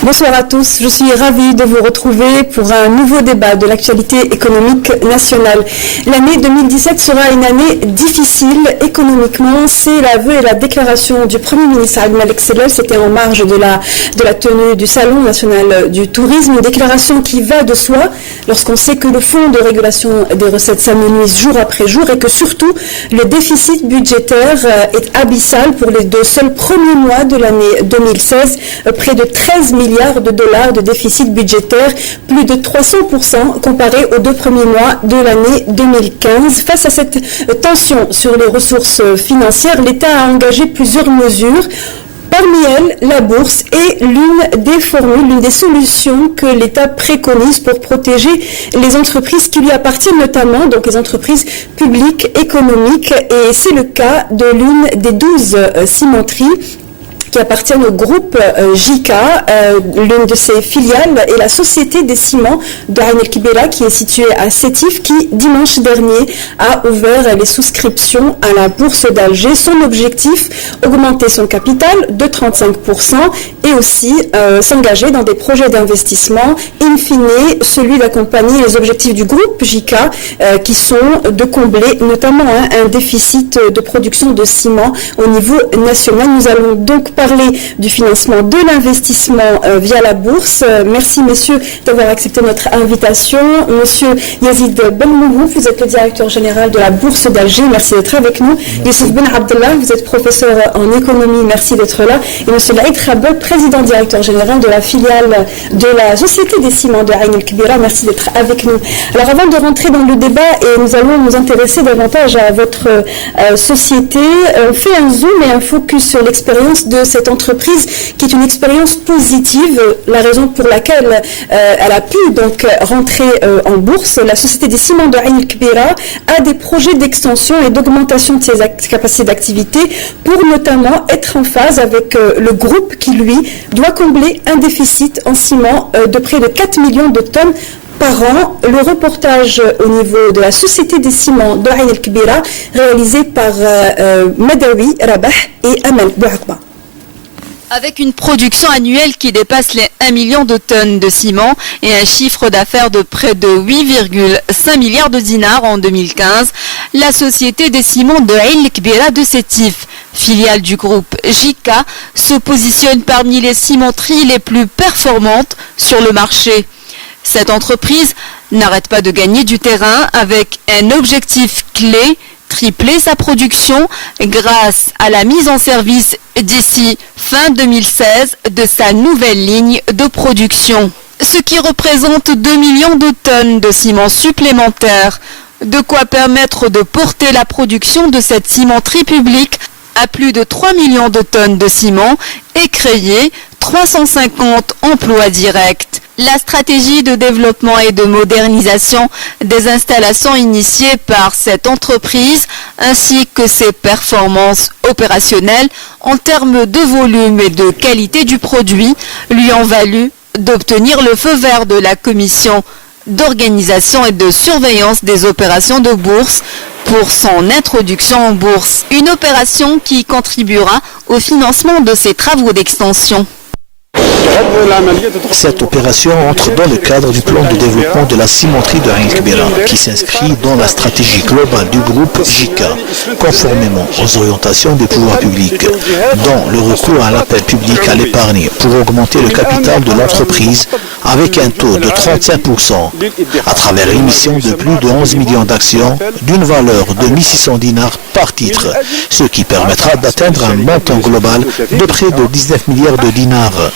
Bonsoir à tous, je suis ravie de vous retrouver pour un nouveau débat de l'actualité économique nationale. L'année 2017 sera une année difficile économiquement, c'est l'aveu et la déclaration du Premier ministre Abdel Malek Sellel, c'était en marge de la tenue du Salon national du tourisme, une déclaration qui va de soi lorsqu'on sait que le fonds de régulation des recettes s'amenuise jour après jour et que surtout le déficit budgétaire est abyssal pour les 2 seuls premiers mois de l'année 2016, près de 13 milliards de dollars de déficit budgétaire, plus de 300% comparé aux 2 premiers mois de l'année 2015. Face à cette tension sur les ressources financières, l'État a engagé plusieurs mesures. Parmi elles, la bourse est l'une des formules, l'une des solutions que l'État préconise pour protéger les entreprises qui lui appartiennent, notamment donc les entreprises publiques économiques. Et c'est le cas de l'une des 12 cimenteries qui appartiennent au groupe JICA, l'une de ses filiales est la Société des Ciments de Ain El Kibira qui est située à Sétif, qui dimanche dernier a ouvert les souscriptions à la bourse d'Alger. Son objectif, augmenter son capital de 35% et aussi s'engager dans des projets d'investissement, in fine celui d'accompagner les objectifs du groupe JICA qui sont de combler notamment un déficit de production de ciment au niveau national. Nous allons donc parler du financement de l'investissement via la bourse. Merci messieurs d'avoir accepté notre invitation. Monsieur Yazid Benmourou, vous êtes le directeur général de la bourse d'Alger. Merci d'être avec nous. Youssef Ben Abdallah, vous êtes professeur en économie. Merci d'être là. Et monsieur Laïd Rabel, président directeur général de la filiale de la Société des Ciments de Ain El Kibira. Merci d'être avec nous. Alors avant de rentrer dans le débat, et nous allons nous intéresser davantage à votre société, on fait un zoom et un focus sur l'expérience de cette entreprise qui est une expérience positive, la raison pour laquelle elle a pu donc rentrer en bourse. La Société des Ciments de Ain El Kibira a des projets d'extension et d'augmentation de ses capacités d'activité pour notamment être en phase avec le groupe qui lui doit combler un déficit en ciment de près de 4 millions de tonnes par an. Le reportage au niveau de la Société des Ciments de Ain El Kibira réalisé par Madawi Rabah et Amal Bouakba. Avec une production annuelle qui dépasse les 1 million de tonnes de ciment et un chiffre d'affaires de près de 8,5 milliards de dinars en 2015, la Société des Ciments de Ain El Kibira de Sétif, filiale du groupe JICA, se positionne parmi les cimenteries les plus performantes sur le marché. Cette entreprise n'arrête pas de gagner du terrain avec un objectif clé: tripler sa production grâce à la mise en service d'ici fin 2016 de sa nouvelle ligne de production. Ce qui représente 2 millions de tonnes de ciment supplémentaires, de quoi permettre de porter la production de cette cimenterie publique à plus de 3 millions de tonnes de ciment et créer 350 emplois directs. La stratégie de développement et de modernisation des installations initiées par cette entreprise ainsi que ses performances opérationnelles en termes de volume et de qualité du produit lui ont valu d'obtenir le feu vert de la Commission d'organisation et de surveillance des opérations de bourse pour son introduction en bourse. Une opération qui contribuera au financement de ses travaux d'extension. Cette opération entre dans le cadre du plan de développement de la cimenterie de Ain El Kibira qui s'inscrit dans la stratégie globale du groupe JICA, conformément aux orientations des pouvoirs publics, dont le recours à l'appel public à l'épargne pour augmenter le capital de l'entreprise avec un taux de 35% à travers l'émission de plus de 11 millions d'actions d'une valeur de 1600 dinars par titre, ce qui permettra d'atteindre un montant global de près de 19 milliards de dinars.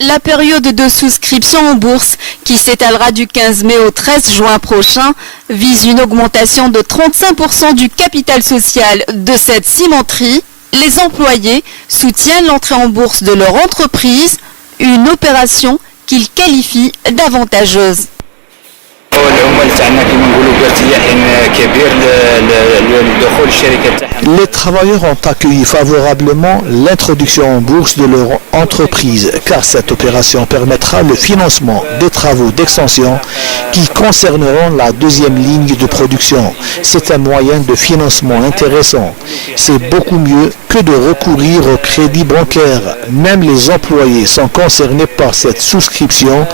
La période de souscription en bourse, qui s'étalera du 15 mai au 13 juin prochain, vise une augmentation de 35% du capital social de cette cimenterie Les employés soutiennent l'entrée en bourse de leur entreprise, une opération qu'ils qualifient d'avantageuse. Les travailleurs ont accueilli favorablement l'introduction en bourse de leur entreprise, car cette opération permettra le financement des travaux d'extension qui concerneront la deuxième ligne de production. C'est un moyen de financement intéressant. C'est beaucoup mieux que de recourir au crédit bancaire. Même les employés sont concernés par cette souscription,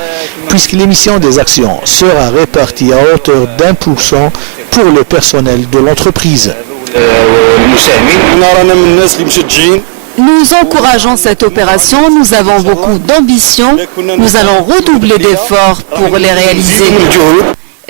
puisque l'émission des actions sera répartie à hauteur d'1% pour le personnel de l'entreprise. Nous encourageons cette opération, nous avons beaucoup d'ambition, nous allons redoubler d'efforts pour les réaliser.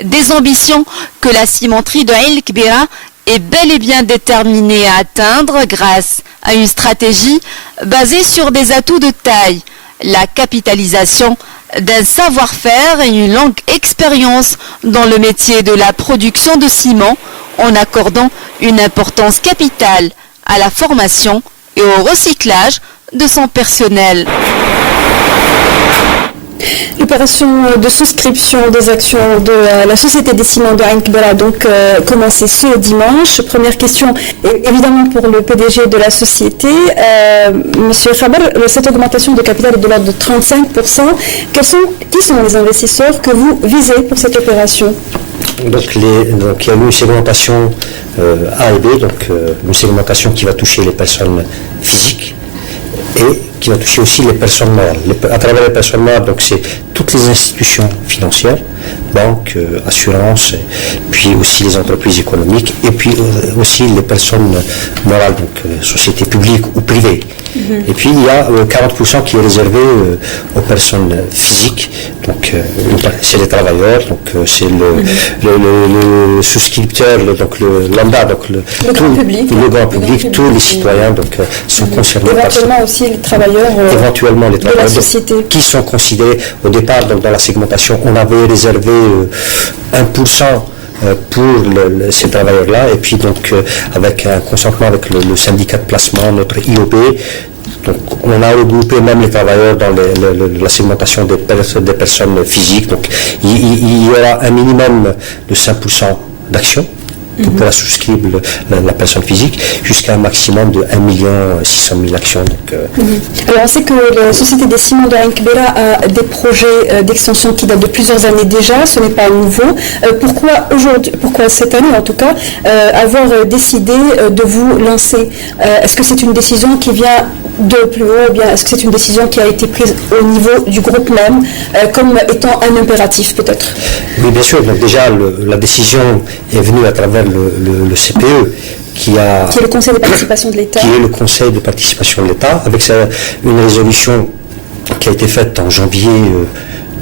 Des ambitions que la cimenterie de Ain El-Kbira est bel et bien déterminée à atteindre grâce à une stratégie basée sur des atouts de taille, la capitalisation d'un savoir-faire et une longue expérience dans le métier de la production de ciment, en accordant une importance capitale à la formation et au recyclage de son personnel. L'opération de souscription des actions de la Société des Ciments de Ain El-Kbira a donc commencé ce dimanche. Première question, évidemment pour le PDG de la société. Monsieur Khaber, cette augmentation de capital est de l'ordre de 35%. Qui sont les investisseurs que vous visez pour cette opération ? Donc il y a eu une segmentation A et B, une segmentation qui va toucher les personnes physiques et qui va toucher aussi les personnes morales. À travers les personnes morales, donc c'est toutes les institutions financières, banques, assurances, puis aussi les entreprises économiques, et puis aussi les personnes morales, donc sociétés publiques ou privées. Et puis il y a 40% qui est réservé aux personnes physiques, donc c'est les travailleurs, donc c'est le souscripteur, donc le lambda, donc le grand public, tous les citoyens donc sont concernés par ça. Éventuellement aussi les travailleurs, éventuellement les travailleurs de la société. Qui sont considérés au départ donc, dans la segmentation. On avait réservé 1% pour ces travailleurs-là, et puis donc avec un consentement avec le syndicat de placement, notre IOB, donc on a regroupé même les travailleurs dans la segmentation des personnes physiques. Donc il y aura un minimum de 5% d'actions que pourra souscrire la personne physique, jusqu'à un maximum de 1 600 000 actions. Donc, Alors on sait que la Société des Ciments de Ain El-Kbira a des projets d'extension qui datent de plusieurs années déjà, ce n'est pas nouveau. Pourquoi cette année en tout cas, avoir décidé de vous lancer? Est-ce que c'est une décision qui vient de plus haut, ou bien est-ce que c'est une décision qui a été prise au niveau du groupe même, comme étant un impératif peut-être? Oui, bien sûr. Donc déjà, la décision est venue à travers le CPE, qui est le Conseil de participation de l'État. Qui est le Conseil de participation de l'État, avec une résolution qui a été faite en janvier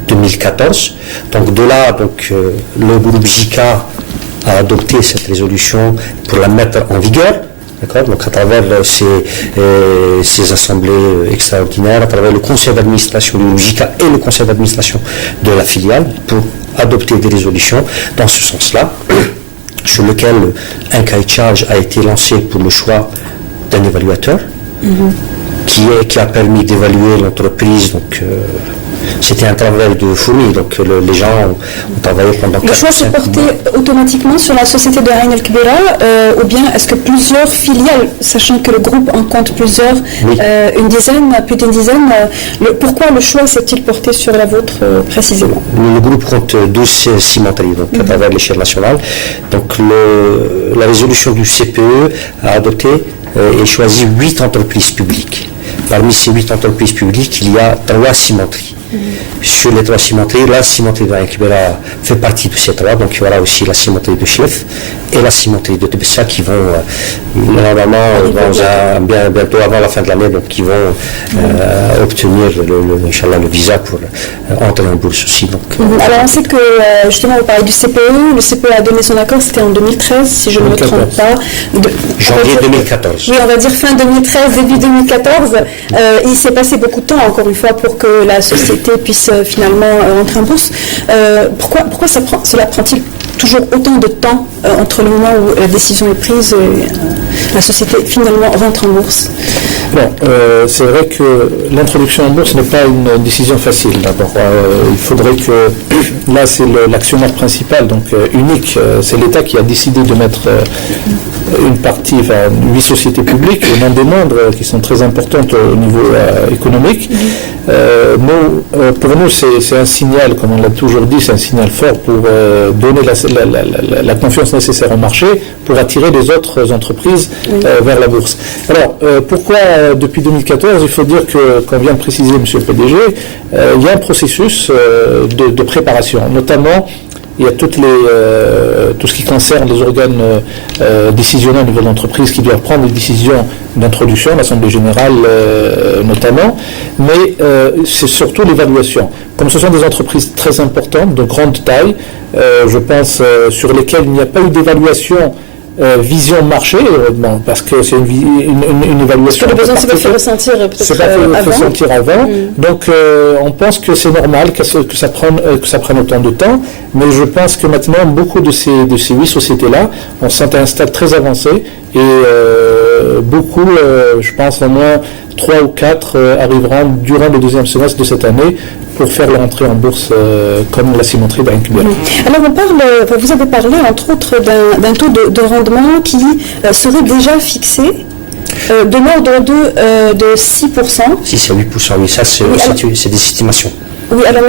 2014. Donc de là, le groupe JICA a adopté cette résolution pour la mettre en vigueur. D'accord, donc à travers ces assemblées extraordinaires, à travers le conseil d'administration du JICA et le conseil d'administration de la filiale, pour adopter des résolutions dans ce sens-là, sur lequel un cahier de charge a été lancé pour le choix d'un évaluateur, qui a permis d'évaluer l'entreprise. Donc c'était un travail de fourmi, donc les gens ont travaillé pendant 4 ans. Le choix s'est porté automatiquement sur la société de Ain El-Kbira, ou bien est-ce que plusieurs filiales, sachant que le groupe en compte plusieurs, une dizaine, plus d'une dizaine, pourquoi le choix s'est-il porté sur la vôtre précisément? Le groupe compte 12 cimenteries, donc à travers l'échelle nationale. Donc la résolution du CPE a adopté et choisi 8 entreprises publiques. Parmi ces 8 entreprises publiques, il y a 3 cimenteries. Sur les 3 cimenteries, la cimenterie de Ain El-Kbira fait partie de ces 3, donc il y aura aussi la cimenterie de Chlef et la cimenterie de Tebessa qui vont normalement bientôt avant la fin de l'année, donc qui vont obtenir Inch'Allah, le visa pour entrer en bourse aussi. Donc, alors on sait que justement vous parlez du CPE, le CPE a donné son accord, c'était en 2013 si je ne me trompe pas. Janvier 2014. Oui, on va dire fin 2013, début 2014. Il s'est passé beaucoup de temps encore une fois pour que la société puisse finalement entrer en bourse. Pourquoi cela prend-il toujours autant de temps entre le moment où la décision est prise la société finalement rentre en bourse? Bon, c'est vrai que l'introduction en bourse n'est pas une décision facile. D'abord, il faudrait que, là c'est l'actionnaire principal, donc unique, c'est l'État qui a décidé de mettre une partie, 8 sociétés publiques, et non des moindres, qui sont très importantes au niveau économique. Pour nous, c'est un signal, comme on l'a toujours dit, c'est un signal fort pour donner la confiance nécessaire au marché, pour attirer les autres entreprises vers la bourse. Alors, pourquoi depuis 2014? Il faut dire que, comme vient de préciser M. le PDG, il y a un processus de préparation, notamment il y a tout ce qui concerne les organes décisionnels au niveau de l'entreprise qui doivent prendre des décisions d'introduction, l'Assemblée générale notamment, mais c'est surtout l'évaluation. Comme ce sont des entreprises très importantes, de grande taille, je pense sur lesquelles il n'y a pas eu d'évaluation vision marché, parce que c'est une évaluation. Le besoin, c'est pas fait ressentir peut-être avant. Donc, on pense que c'est normal que ça prenne autant de temps, mais je pense que maintenant, beaucoup de ces 8 sociétés-là, on sont à un stade très avancé, et beaucoup, je pense au moins 3 ou 4 arriveront durant le deuxième semestre de cette année pour faire leur entrée en bourse comme la cimenterie d'Ain Kbira. Alors vous avez parlé entre autres d'un taux de rendement qui serait déjà fixé de l'ordre de 6%. 6 à 8%, oui, ça c'est des estimations. Oui, alors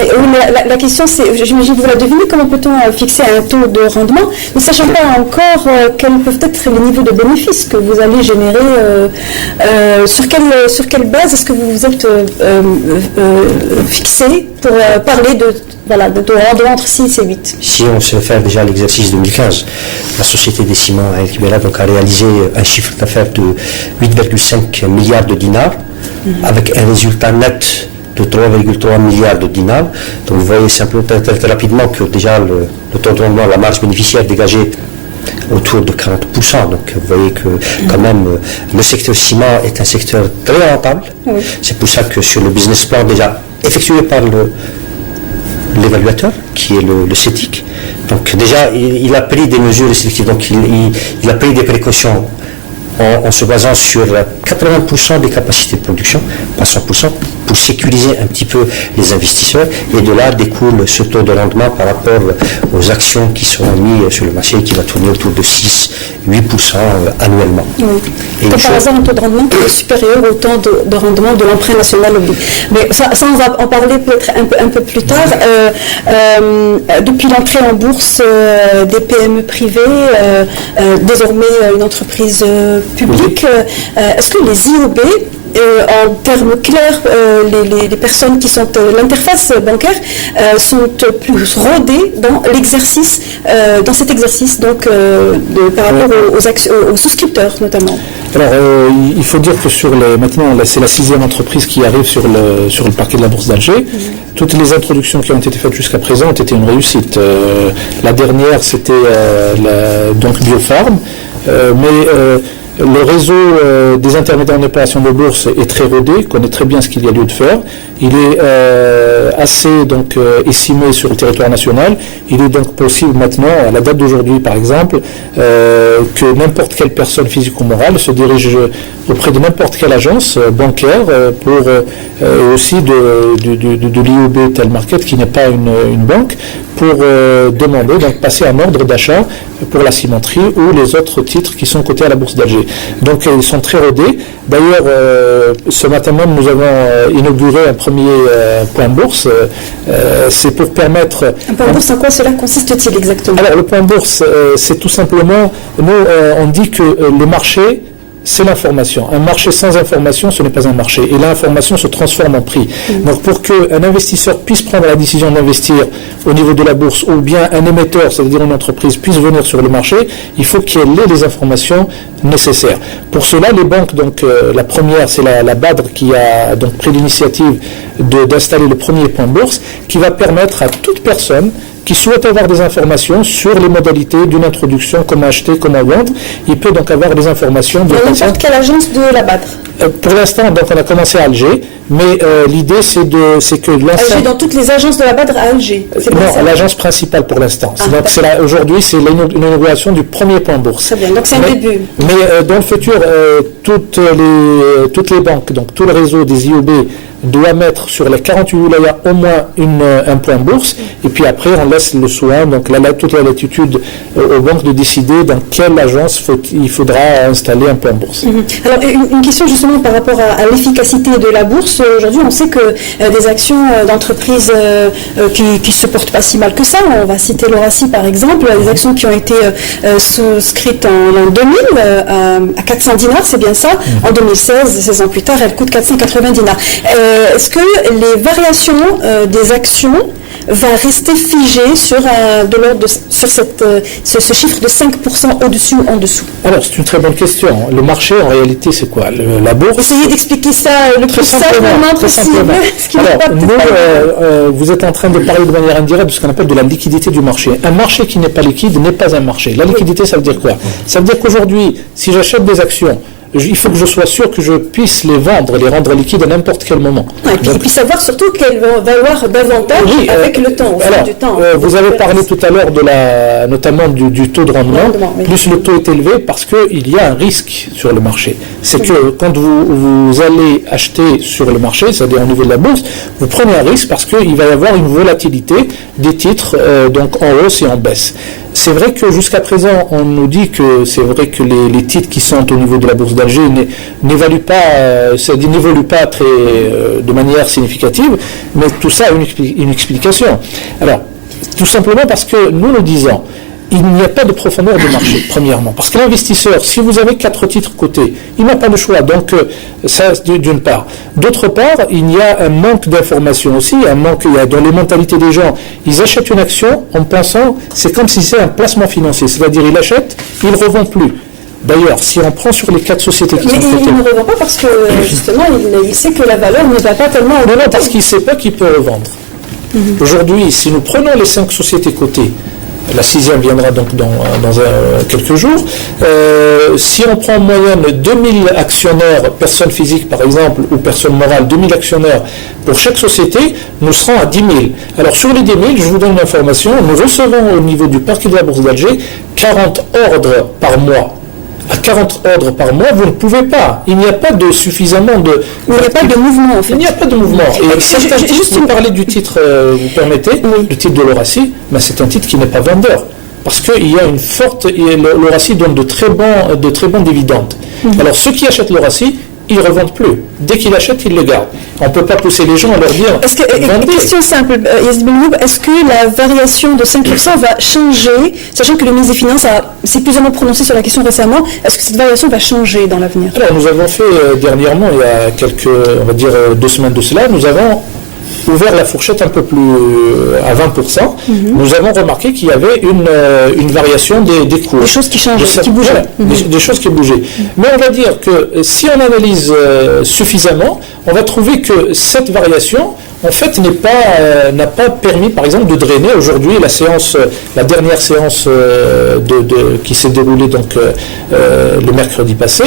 la question c'est, j'imagine que vous la devinez, comment peut-on fixer un taux de rendement, ne sachant pas encore quels peuvent être les niveaux de bénéfices que vous allez générer, sur quelle base est-ce que vous vous êtes fixé pour parler de rendement entre 6 et 8? Si on se fait déjà l'exercice 2015, la société des ciments Ain Kbira a réalisé un chiffre d'affaires de 8,5 milliards de dinars, avec un résultat net de 3,3 milliards de dinars. Donc vous voyez simplement très rapidement que déjà le taux de rendement, la marge bénéficiaire dégagée autour de 40%. Donc vous voyez que quand même le secteur ciment est un secteur très rentable. Oui. C'est pour ça que sur le business plan déjà effectué par l'évaluateur, qui est le CETIC, donc déjà il a pris des mesures restrictives, donc il a pris des précautions en se basant sur 80% des capacités de production, pas 100%, pour sécuriser un petit peu les investisseurs, et de là découle ce taux de rendement par rapport aux actions qui seront mises sur le marché, qui va tourner autour de 6-8% annuellement. Oui. Et comme par hasard, un taux de rendement qui est supérieur au taux de rendement de l'emprunt national obligé. Mais ça, on va en parler peut-être un peu plus tard. Depuis l'entrée en bourse des PME privées, désormais une entreprise publique, est-ce que les IOB, en termes clairs, les personnes qui sont l'interface bancaire sont plus rodées dans l'exercice, dans cet exercice, donc par rapport aux souscripteurs notamment? Alors, il faut dire que maintenant, c'est la 6e entreprise qui arrive sur le parquet de la Bourse d'Alger. Toutes les introductions qui ont été faites jusqu'à présent ont été une réussite. La dernière, c'était donc Biofarm, mais le réseau des intermédiaires en opération de bourse est très rodé, connaît très bien ce qu'il y a lieu de faire. Il est assez estimé sur le territoire national. Il est donc possible maintenant, à la date d'aujourd'hui par exemple, que n'importe quelle personne physique ou morale se dirige auprès de n'importe quelle agence bancaire pour aussi de l'IOB Telmarket, qui n'est pas une banque, pour demander, donc passer un ordre d'achat pour la cimenterie ou les autres titres qui sont cotés à la Bourse d'Alger. Donc ils sont très rodés. D'ailleurs, ce matin même, nous avons inauguré un premier point bourse. C'est pour permettre... Un point bourse, en quoi cela consiste-t-il exactement? Alors, le point bourse, c'est tout simplement... Nous, on dit que le marché, c'est l'information. Un marché sans information, ce n'est pas un marché. Et l'information se transforme en prix. Donc, pour qu'un investisseur puisse prendre la décision d'investir au niveau de la bourse, ou bien un émetteur, c'est-à-dire une entreprise, puisse venir sur le marché, il faut qu'il ait les informations nécessaires. Pour cela, les banques, donc la première, c'est la BADR qui a donc pris l'initiative d'installer le premier point bourse, qui va permettre à toute personne qui souhaite avoir des informations sur les modalités d'une introduction, comment acheter, comment vendre. Il peut donc avoir des informations de n'importe quelle agence de la BADR. Pour l'instant, donc on a commencé à Alger, mais l'idée c'est que l'ensemble... Alger dans toutes les agences de la Badr à Alger. Non, l'agence principale pour l'instant. Donc aujourd'hui, c'est l'inauguration du premier point bourse. Très bien, donc c'est un début. Mais dans le futur, toutes les banques, donc tout le réseau des IOB doit mettre sur les 48 wilayas au moins un point bourse, et puis après on laisse le soin, donc toute la latitude aux banques de décider dans quelle agence il faudra installer un point bourse. Alors une question justement par rapport à l'efficacité de la bourse. Aujourd'hui on sait que des actions d'entreprises qui ne se portent pas si mal que ça, on va citer l'Horacie par exemple, des actions qui ont été souscrites en 2000 à 400 dinars, c'est bien ça, en 2016, 16 ans plus tard, elles coûtent 480 dinars. Est-ce que les variations des actions va rester figé sur ce chiffre de 5% au-dessus ou en dessous? Alors, c'est une très bonne question. Le marché, en réalité, c'est quoi? La bourse? Essayez d'expliquer ça le plus simplement possible. Alors, nous, vous êtes en train de parler de manière indirecte de ce qu'on appelle de la liquidité du marché. Un marché qui n'est pas liquide n'est pas un marché. La liquidité, ça veut dire quoi? Ça veut dire qu'aujourd'hui, si j'achète des actions, il faut que je sois sûr que je puisse les rendre liquides à n'importe quel moment. Et puis savoir surtout qu'elles vont valoir davantage avec le temps, du temps. Vous avez parlé tout à l'heure notamment du taux de rendement. Plus le taux est élevé parce qu'il y a un risque sur le marché. C'est que quand vous allez acheter sur le marché, c'est-à-dire au niveau de la bourse, vous prenez un risque parce qu'il va y avoir une volatilité des titres donc en hausse et en baisse. C'est vrai que jusqu'à présent, on nous dit que c'est vrai que les titres qui sont au niveau de la bourse d'Alger n'évoluent pas de manière significative, mais tout ça a une explication. Alors, tout simplement parce que nous disons, il n'y a pas de profondeur de marché, premièrement. Parce que l'investisseur, si vous avez 4 titres cotés, il n'a pas de choix. Donc, ça, d'une part. D'autre part, il y a un manque d'information aussi, dans les mentalités des gens. Ils achètent une action en pensant, c'est comme si c'était un placement financier. C'est-à-dire, ils l'achètent, ils ne revendent plus. D'ailleurs, si on prend sur les 4 sociétés qui sont cotées... Mais il ne revend pas parce que, justement, il sait que la valeur ne va pas tellement... Non, parce qu'il ne sait pas qu'il peut revendre. Aujourd'hui, si nous prenons les 5 sociétés cotées, la 6e viendra donc dans quelques jours. Si on prend en moyenne 2000 actionnaires, personnes physiques par exemple, ou personnes morales, 2000 actionnaires pour chaque société, nous serons à 10 000. Alors sur les 10 000, je vous donne une information, nous recevons au niveau du parquet de la Bourse d'Alger 40 ordres par mois. À 40 ordres par mois, vous ne pouvez pas. Il n'y a pas de suffisamment de... Il n'y a pas de mouvement, en fait. Il n'y a pas de mouvement. Et certains titres, vous parlez du titre, vous permettez, le titre de l'Horacie, mais c'est un titre qui n'est pas vendeur. Parce qu'il y a une forte... L'Horacie donne de très bons dividendes. Alors, ceux qui achètent l'Horacie, ils ne revendent plus. Dès qu'ils achètent, ils le gardent. On ne peut pas pousser les gens à leur dire... Question simple, Yazid Benhoub, est-ce que la variation de 5% va changer, sachant que le ministre des Finances s'est plus ou moins prononcé sur la question récemment, est-ce que cette variation va changer dans l'avenir? Alors, nous avons fait dernièrement, il y a on va dire 2 semaines de cela, nous avons ouvert la fourchette un peu plus à 20%, nous avons remarqué qu'il y avait une variation des cours. Des choses qui changeaient, qui bougeaient. Des choses qui bougeaient. Mais on va dire que si on analyse suffisamment, on va trouver que cette variation, en fait, n'a pas permis, par exemple, de drainer aujourd'hui la dernière séance qui s'est déroulée donc le mercredi passé,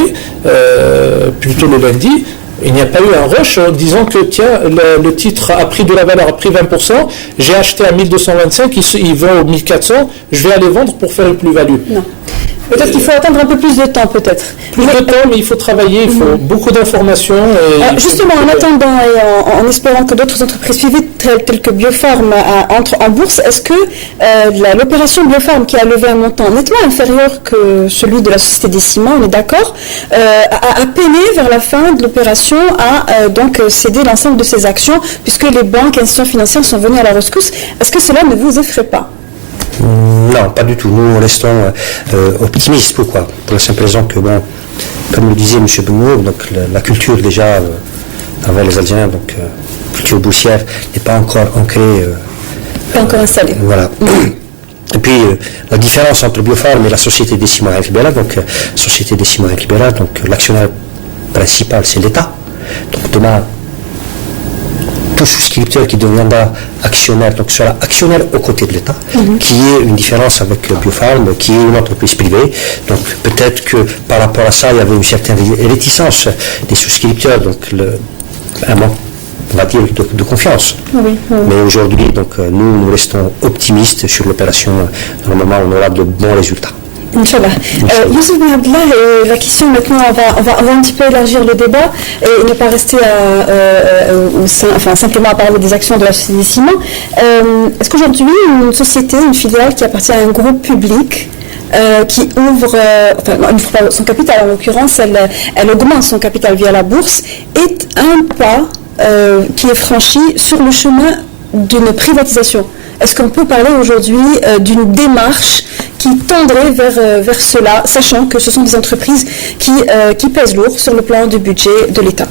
plutôt le lundi. Il n'y a pas eu un rush disant que tiens, le titre a pris de la valeur, a pris 20%, j'ai acheté à 1225, il vend au 1400, je vais aller vendre pour faire une plus-value. Non. Peut-être qu'il faut attendre un peu plus de temps, peut-être. Plus de temps, mais il faut travailler, il faut beaucoup d'informations. Justement, en attendant et en espérant que d'autres entreprises suivies, telles que Biofarm, entrent en bourse, est-ce que l'opération Biofarm, qui a levé un montant nettement inférieur que celui de la Société des Ciments, on est d'accord, a peiné vers la fin de l'opération à donc céder l'ensemble de ses actions, puisque les banques et institutions financières sont venues à la rescousse. Est-ce que cela ne vous effraie pas? Non, pas du tout. Nous, restons optimistes. Pourquoi? Pour la simple raison que, bon, comme le disait M. Benhoub, donc la culture déjà, avec les Algériens, donc culture boursière, n'est pas encore ancrée. Pas encore installée. Voilà. Et puis, la différence entre Biofarm et la Société des Ciments El Kibera, donc Société des Ciments El Kibera, donc l'actionnaire principal, c'est l'État. Donc demain, tout souscripteur qui deviendra actionnaire, donc sera actionnaire aux côtés de l'État, qui est une différence avec Biofarm, qui est une entreprise privée. Donc peut-être que par rapport à ça, il y avait une certaine réticence des souscripteurs, donc un manque, on va dire, de confiance. Oui. Mais aujourd'hui, donc nous restons optimistes sur l'opération. Normalement, on aura de bons résultats. Inch'Allah. Youssef Ben Abdallah, la question maintenant, on va un petit peu élargir le débat et ne pas rester simplement à parler des actions de la société Ciment. Est-ce qu'aujourd'hui, une société, une filiale qui appartient à un groupe public, qui ouvre, n'ouvre pas son capital, en l'occurrence, elle augmente son capital via la bourse, est un pas qui est franchi sur le chemin d'une privatisation? Est-ce qu'on peut parler aujourd'hui d'une démarche qui tendrait vers cela, sachant que ce sont des entreprises qui pèsent lourd sur le plan du budget de l'État?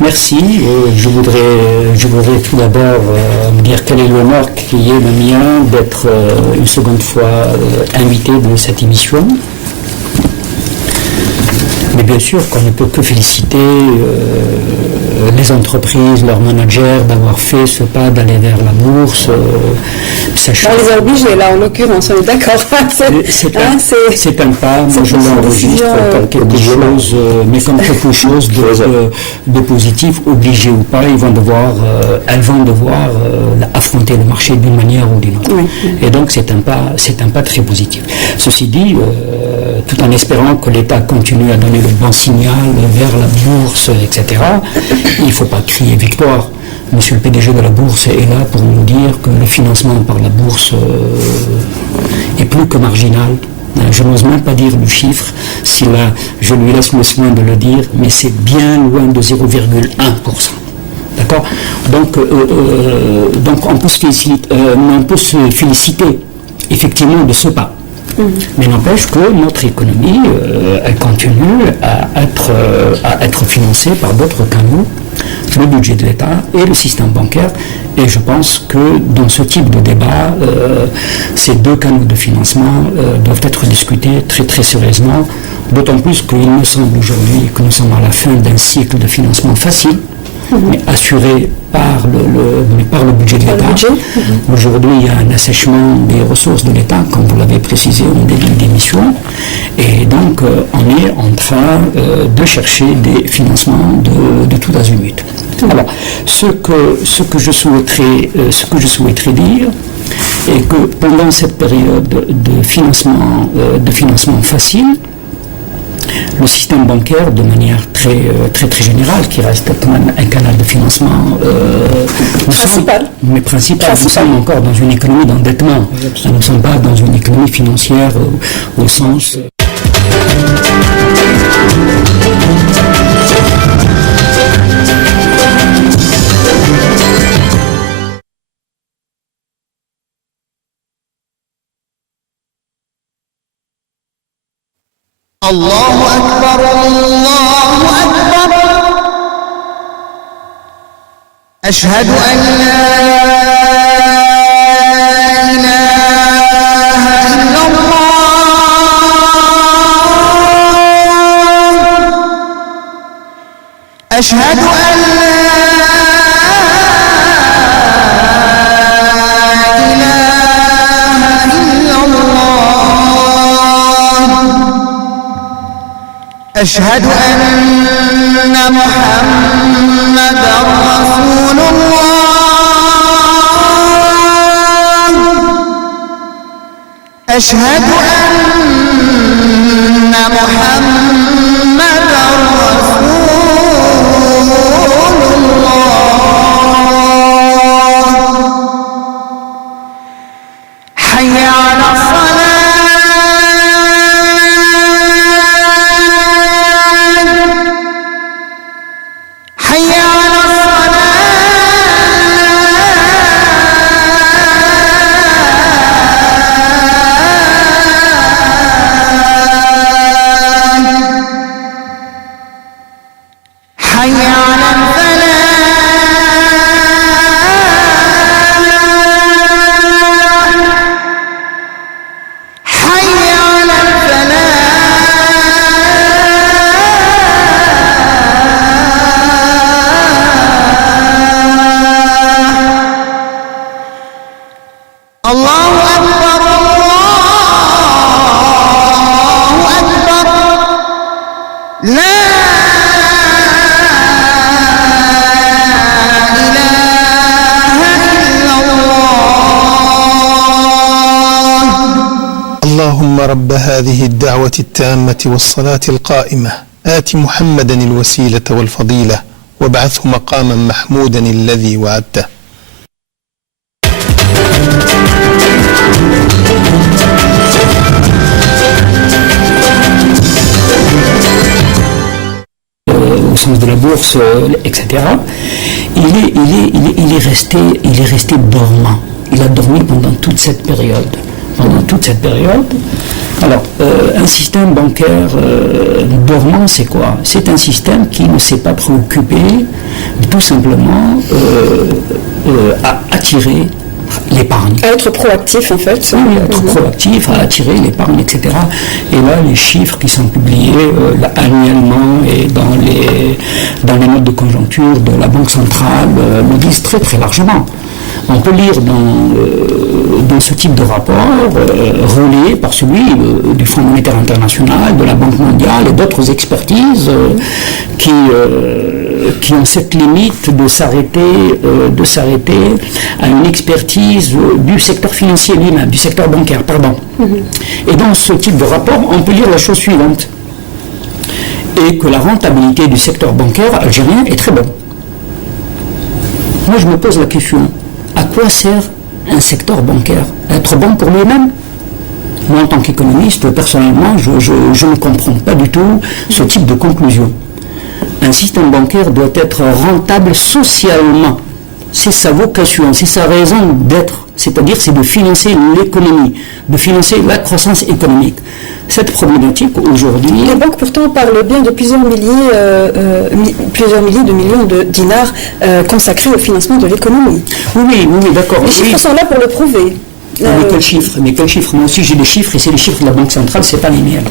Merci. Je voudrais tout d'abord dire quel est l'honneur qui est le mien d'être une seconde fois invité dans cette émission. Mais bien sûr qu'on ne peut que féliciter les entreprises, leurs managers d'avoir fait ce pas d'aller vers la bourse. On les a obligés là en l'occurrence, on est d'accord. C'est un pas, moi je l'enregistre comme quelque chose, mais comme quelque chose de positif, obligé ou pas, elles vont devoir affronter le marché d'une manière ou d'une autre. Oui. Et donc c'est un pas très positif. Ceci dit, tout en espérant que l'État continue à donner le bon signal vers la bourse, etc., il ne faut pas crier victoire. Monsieur le PDG de la bourse est là pour nous dire que le financement par la bourse est plus que marginal. Je n'ose même pas dire le chiffre, si là je lui laisse le soin de le dire, mais c'est bien loin de 0,1%. D'accord ? Donc on peut se féliciter effectivement de ce pas. Mais n'empêche que notre économie, elle continue à être financée par d'autres canaux, le budget de l'État et le système bancaire. Et je pense que dans ce type de débat, ces deux canaux de financement doivent être discutés très très sérieusement, d'autant plus qu'il me semble aujourd'hui que nous sommes à la fin d'un cycle de financement facile, mais assuré par le budget de l'État. Aujourd'hui, il y a un assèchement des ressources de l'État, comme vous l'avez précisé au début d'émission, et donc on est en train de chercher des financements de tout azimut. Alors, ce que je souhaiterais dire est que pendant cette période de financement facile, le système bancaire, de manière très générale, qui reste quand même un canal de financement principal. Nous sommes encore dans une économie d'endettement. Nous ne sommes pas dans une économie financière au sens... الله أكبر الله أكبر أشهد أن لا إله إلا الله أشهد أن لا أشهد أن محمدًا رسول الله أشهد أن محمدًا رسول الله حي على الصلاة هذه الدعوة التامة والصلاة القائمة آت محمدا الوسيلة والفضيلة وابعثه مقاما محمودا الذي وعدته. Au sens de la bourse, etc. Il est resté dormant. Il a dormi pendant toute cette période. Alors, un système bancaire dormant, c'est quoi? C'est un système qui ne s'est pas préoccupé tout simplement à attirer l'épargne. À être proactif en fait. Oui, être proactif, à attirer l'épargne, etc. Et là, les chiffres qui sont publiés annuellement et dans les notes de conjoncture de la Banque centrale le disent très très largement. On peut lire dans ce type de rapport, relayé par celui du Fonds monétaire international, de la Banque mondiale et d'autres expertises qui ont cette limite de s'arrêter à une expertise du secteur financier lui-même, du secteur bancaire, pardon. Et dans ce type de rapport, on peut lire la chose suivante, et que la rentabilité du secteur bancaire algérien est très bonne. Moi, je me pose la question, à quoi sert un secteur bancaire? Être bon pour lui-même? Moi, en tant qu'économiste, personnellement, je ne comprends pas du tout ce type de conclusion. Un système bancaire doit être rentable socialement. C'est sa vocation, c'est sa raison d'être. C'est-à-dire, c'est de financer l'économie, de financer la croissance économique. Cette problématique, aujourd'hui... Les banques, pourtant, parlent bien de plusieurs milliers de millions de dinars consacrés au financement de l'économie. Oui, d'accord. Les chiffres sont là pour le prouver. Mais quels chiffres? Moi aussi j'ai des chiffres, et c'est les chiffres de la Banque centrale, c'est pas les miens.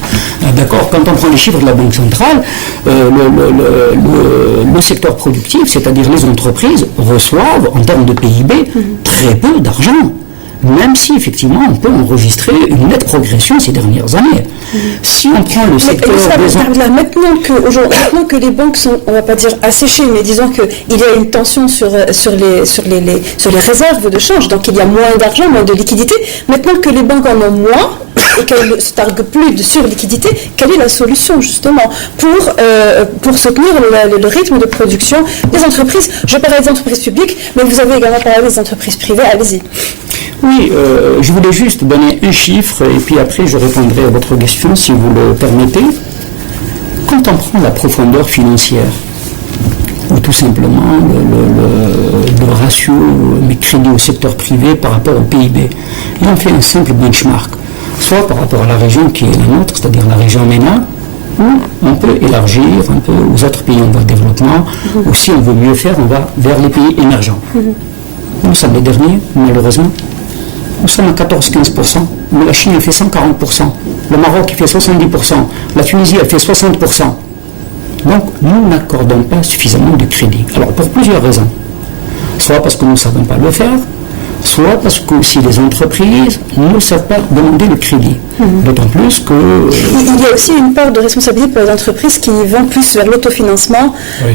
D'accord? Quand on prend les chiffres de la Banque centrale, le secteur productif, c'est-à-dire les entreprises, reçoivent en termes de PIB très peu d'argent. Même si effectivement on peut enregistrer une nette progression ces dernières années. Si on prend le secteur maintenant que les banques sont, on va pas dire asséchées, mais disons qu'il y a une tension sur les réserves de change, donc il y a moins d'argent, moins de liquidité. Maintenant que les banques en ont moins et qu'elles ne se targuent plus de surliquidité, quelle est la solution justement pour soutenir le rythme de production des entreprises? Je parlais des entreprises publiques, mais vous avez également parlé des entreprises privées, allez-y. Oui, je voulais juste donner un chiffre et puis après je répondrai à votre question si vous le permettez. Quand on prend la profondeur financière, ou tout simplement le ratio mes crédits au secteur privé par rapport au PIB, et on fait un simple benchmark, soit par rapport à la région qui est la nôtre, c'est-à-dire la région MENA, ou on peut élargir un peu aux autres pays en voie de développement, ou si on veut mieux faire, on va vers les pays émergents. Nous sommes les derniers, malheureusement. Nous sommes à 14-15%, mais la Chine elle fait 140%, le Maroc il fait 70%, la Tunisie elle fait 60%. Donc nous n'accordons pas suffisamment de crédit. Alors pour plusieurs raisons. Soit parce que nous ne savons pas le faire, soit parce que aussi les entreprises ne savent pas demander le crédit. D'autant plus que... Il y a aussi une part de responsabilité pour les entreprises qui vont plus vers l'autofinancement. Oui.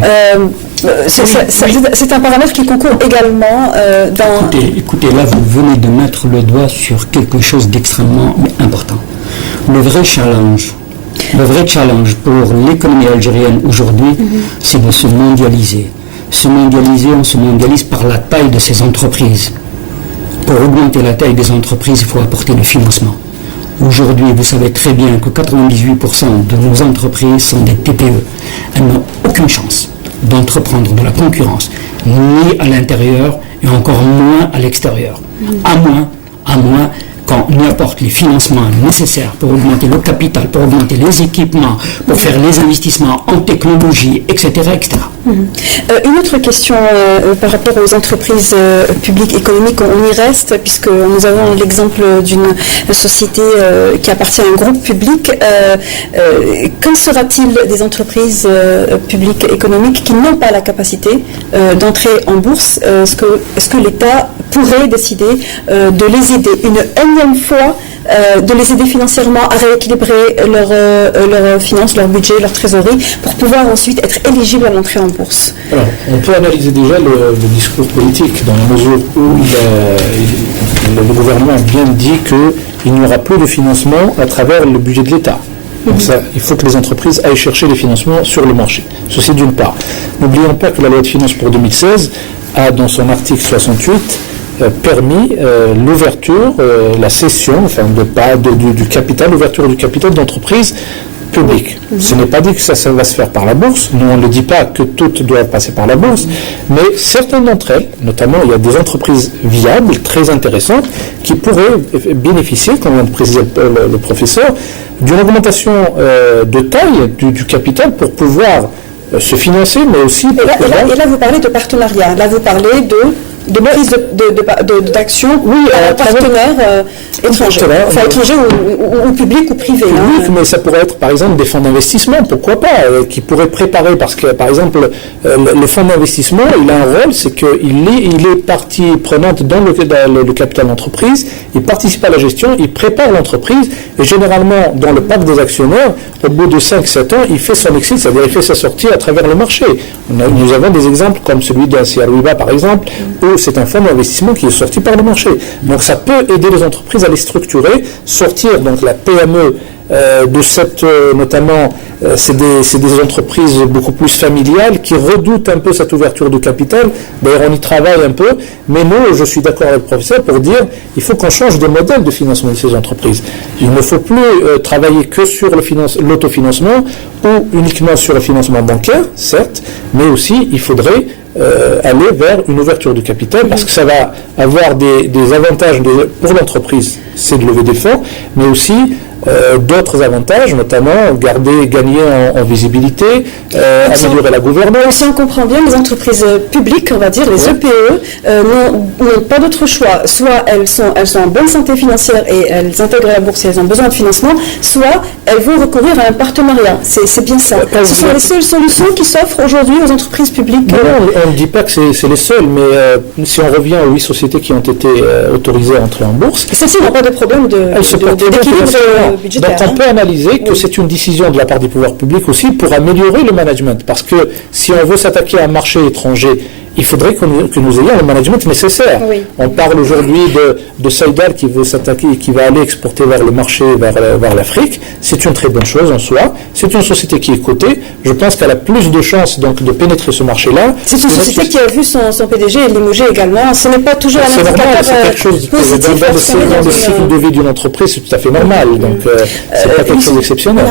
C'est un paramètre qui concourt également dans... Écoutez, là vous venez de mettre le doigt sur quelque chose d'extrêmement important. Le vrai challenge pour l'économie algérienne aujourd'hui, c'est de se mondialiser. On se mondialise par la taille de ces entreprises. Pour augmenter la taille des entreprises, il faut apporter le financement. Aujourd'hui, vous savez très bien que 98% de nos entreprises sont des TPE. Elles n'ont aucune chance d'entreprendre de la concurrence, ni à l'intérieur et encore moins à l'extérieur. À moins qu'on y apporte les financements nécessaires pour augmenter le capital, pour augmenter les équipements, pour faire les investissements en technologie, etc. etc. Une autre question par rapport aux entreprises publiques économiques, on y reste, puisque nous avons l'exemple d'une société qui appartient à un groupe public. Qu'en sera-t-il des entreprises publiques économiques qui n'ont pas la capacité d'entrer en bourse? Est-ce que l'État pourrait décider de les aider une énième fois, de les aider financièrement à rééquilibrer leurs finances, leur budget, leur trésorerie, pour pouvoir ensuite être éligibles à l'entrée en bourse? Alors, on peut analyser déjà le discours politique, dans la mesure où le gouvernement a bien dit il n'y aura plus de financement à travers le budget de l'État. Donc ça, il faut que les entreprises aillent chercher les financements sur le marché. Ceci d'une part. N'oublions pas que la loi de finances pour 2016 a, dans son article 68, permis l'ouverture, la cession, du capital, l'ouverture du capital d'entreprises publiques. Ce n'est pas dit que ça va se faire par la bourse. Nous, on ne dit pas que toutes doivent passer par la bourse, mais certaines d'entre elles, notamment, il y a des entreprises viables, très intéressantes, qui pourraient bénéficier, comme vient de préciser le professeur, d'une augmentation de taille du capital pour pouvoir se financer, mais aussi... Et là, vous parlez de partenariat. Là, vous parlez de prise d'action partenaires étrangers. Enfin, étrangers ou publics ou privés. Public, mais ça pourrait être, par exemple, des fonds d'investissement, pourquoi pas, qui pourraient préparer, parce que, par exemple, le fonds d'investissement, il a un rôle, c'est qu'il est partie prenante dans le capital d'entreprise, il participe à la gestion, il prépare l'entreprise, et généralement, dans le pacte des actionnaires, au bout de 5-7 ans, il fait son exit, c'est-à-dire il fait sa sortie à travers le marché. Nous avons des exemples comme celui d'Aciaruiba, par exemple, où c'est un fonds d'investissement qui est sorti par le marché. Donc ça peut aider les entreprises à les structurer, sortir donc la PME de cette, notamment, c'est des entreprises beaucoup plus familiales qui redoutent un peu cette ouverture de capital. D'ailleurs, on y travaille un peu, mais nous, je suis d'accord avec le professeur pour dire il faut qu'on change de modèle de financement de ces entreprises. Il ne faut plus travailler que sur l'autofinancement ou uniquement sur le financement bancaire, certes, mais aussi il faudrait aller vers une ouverture du capital parce que ça va avoir des avantages pour l'entreprise, c'est de lever des fonds, mais aussi d'autres avantages, notamment gagner en visibilité, améliorer la gouvernance. Si on comprend bien, les entreprises publiques, on va dire, les EPE, n'ont pas d'autre choix. Soit elles sont en bonne santé financière et elles intègrent la bourse et elles ont besoin de financement, soit elles vont recourir à un partenariat. C'est bien ça. Ce sont les seules solutions qui s'offrent aujourd'hui aux entreprises publiques. Non, on ne dit pas que c'est les seules, mais si on revient aux 8 sociétés qui ont été autorisées à entrer en bourse... Celles-ci n'ont pas de problème d'équilibre budgétaire. Donc on peut analyser que c'est une décision de la part du pouvoir public aussi pour améliorer le management. Parce que si on veut s'attaquer à un marché étranger, il faudrait que nous ayons le management nécessaire. Oui. On parle aujourd'hui de Saïdal qui veut s'attaquer, qui va aller exporter vers le marché, vers l'Afrique. C'est une très bonne chose en soi. C'est une société qui est cotée. Je pense qu'elle a plus de chances donc de pénétrer ce marché-là. C'est une société qui a vu son PDG limogé également. Ce n'est pas toujours un indicateur c'est quelque chose positif. Dans le cycle de vie d'une entreprise, c'est tout à fait normal. Donc c'est pas quelque chose d'exceptionnel.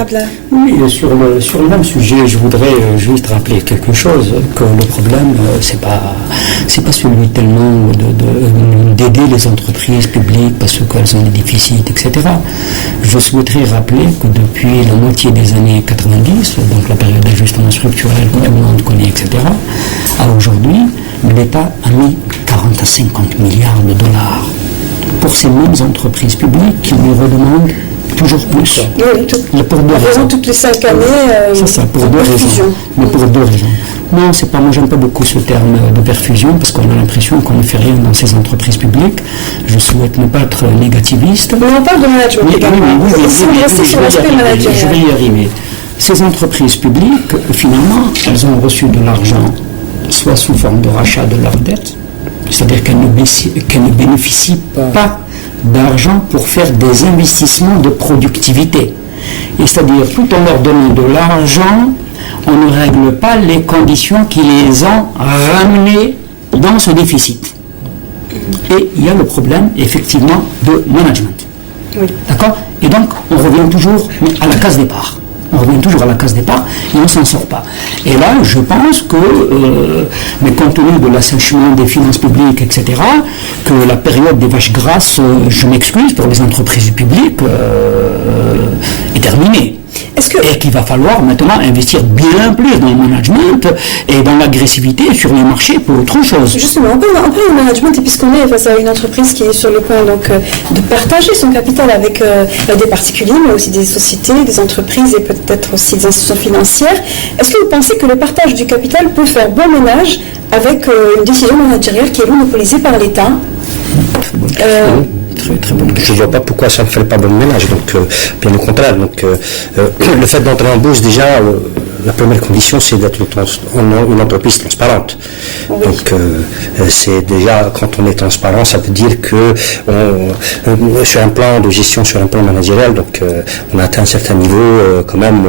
Oui, sur le même sujet, je voudrais juste rappeler quelque chose, que le problème, c'est pas celui tellement d'aider les entreprises publiques parce qu'elles ont des déficits, etc. Je souhaiterais rappeler que depuis la moitié des années 90, donc la période d'ajustement structurel que tout le monde connaît, etc., à aujourd'hui, l'État a mis 40 à 50 milliards de dollars pour ces mêmes entreprises publiques qui lui redemandent toujours plus. Oui, pour deux raisons. Toutes les 5 années, c'est ça, pour deux raisons. Mais pour deux raisons. Non, c'est pas, moi j'aime pas beaucoup ce terme de perfusion parce qu'on a l'impression qu'on ne fait rien dans ces entreprises publiques. Je souhaite ne pas être négativiste. Mais on parle de management également. Je vais y arriver. Ces entreprises publiques, finalement, elles ont reçu de l'argent soit sous forme de rachat de leurs dettes, c'est-à-dire qu'elles ne bénéficient pas d'argent pour faire des investissements de productivité. Et c'est-à-dire, tout en leur donnant de l'argent, on ne règle pas les conditions qui les ont ramenés dans ce déficit. Et il y a le problème, effectivement, de management. Oui. D'accord ? Et donc, on revient toujours à la case départ. On revient toujours à la case départ et on ne s'en sort pas. Et là, je pense que, mais compte tenu de l'assèchement des finances publiques, etc., que la période des vaches grasses, je m'excuse pour les entreprises publiques, est terminée. Et qu'il va falloir maintenant investir bien plus dans le management et dans l'agressivité sur les marchés pour autre chose. Justement, on parle de management et puisqu'on est face à une entreprise qui est sur le point donc, de partager son capital avec des particuliers, mais aussi des sociétés, des entreprises et peut-être aussi des institutions financières, est-ce que vous pensez que le partage du capital peut faire bon ménage avec une décision managériale qui est monopolisée par l'État Très bon. Je ne vois pas pourquoi ça ne ferait pas bon ménage. Donc, bien au contraire. Donc, le fait d'entrer en bourse, déjà, la première condition, c'est d'être une entreprise transparente. Oui. Donc, c'est déjà, quand on est transparent, ça veut dire que sur un plan de gestion, sur un plan managérial, donc on a atteint un certain niveau quand même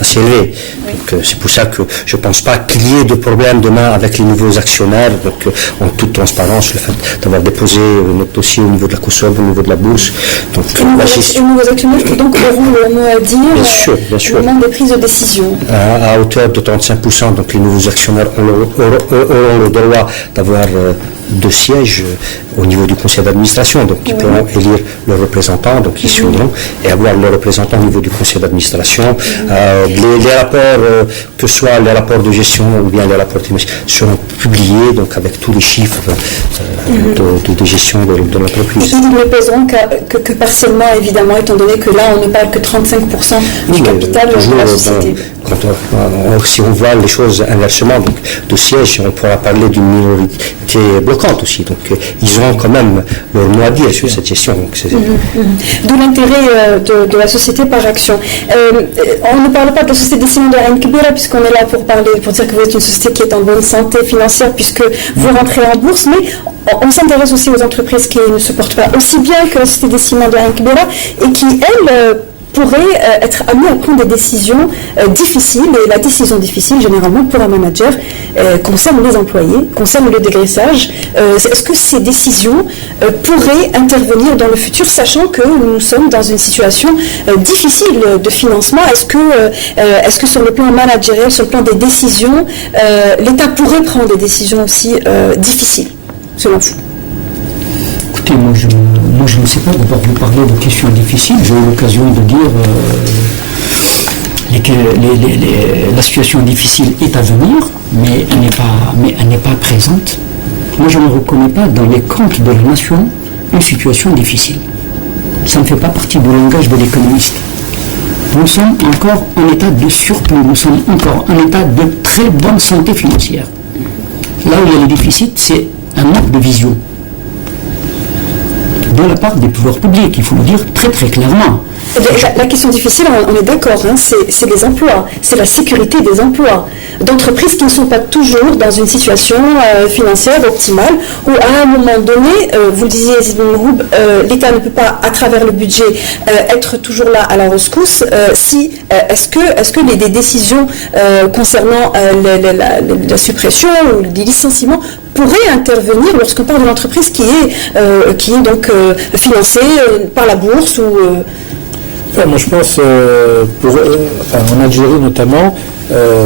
assez élevé. Oui. Donc, c'est pour ça que je ne pense pas qu'il y ait de problème demain avec les nouveaux actionnaires. Donc, en toute transparence, le fait d'avoir déposé notre dossier au niveau de la COSOB, au niveau de la bourse. Donc, les nouveaux actionnaires qui donc auront le mot à dire bien sûr. au moment des prises de décision. À hauteur de 35%, donc les nouveaux actionnaires auront le droit d'avoir 2 sièges au niveau du conseil d'administration, donc ils pourront élire leurs représentants, donc ils suivront, et avoir leurs représentants au niveau du conseil d'administration. Les rapports, que ce soit les rapports de gestion ou bien les rapports seront publiés, donc avec tous les chiffres de gestion de l'entreprise. Ils ne pèseront que partiellement, évidemment, étant donné que là, on ne parle que 35% du capital de la société. Si on voit les choses inversement, donc de sièges, on pourra parler d'une minorité bloquante aussi. Donc ils auront quand même leur mot à dire sur cette gestion. D'où l'intérêt de la société par action. On ne parle pas de la société des ciments de Ain Kbira, puisqu'on est là pour dire que vous êtes une société qui est en bonne santé financière, puisque vous rentrez en bourse, mais on s'intéresse aussi aux entreprises qui ne se portent pas aussi bien que la société des ciments de Ain Kbira et qui, elles, pourrait être amené à prendre des décisions difficiles, et la décision difficile, généralement, pour un manager, concerne les employés, concerne le dégraissage. Est-ce que ces décisions pourraient intervenir dans le futur, sachant que nous sommes dans une situation difficile de financement? Est-ce que sur le plan managérial, sur le plan des décisions, l'État pourrait prendre des décisions aussi difficiles, selon vous? Écoutez, moi je ne sais pas, d'abord vous parlez de questions difficiles, j'ai eu l'occasion de dire la situation difficile est à venir, mais elle n'est pas présente. Moi je ne reconnais pas dans les comptes de la nation une situation difficile. Ça ne fait pas partie du langage de l'économiste. Nous sommes encore en état de surplus, nous sommes encore en état de très bonne santé financière. Là où il y a le déficit, c'est un manque de vision de la part des pouvoirs publics, il faut le dire très très clairement. La question difficile, on est d'accord, c'est les emplois, c'est la sécurité des emplois d'entreprises qui ne sont pas toujours dans une situation financière optimale, où à un moment donné, vous le disiez, l'État ne peut pas, à travers le budget, être toujours là à la rescousse. Est-ce que des décisions concernant la suppression ou les licenciements pourraient intervenir lorsqu'on parle d'une entreprise qui est donc financée par la bourse ou moi je pense, en Algérie notamment,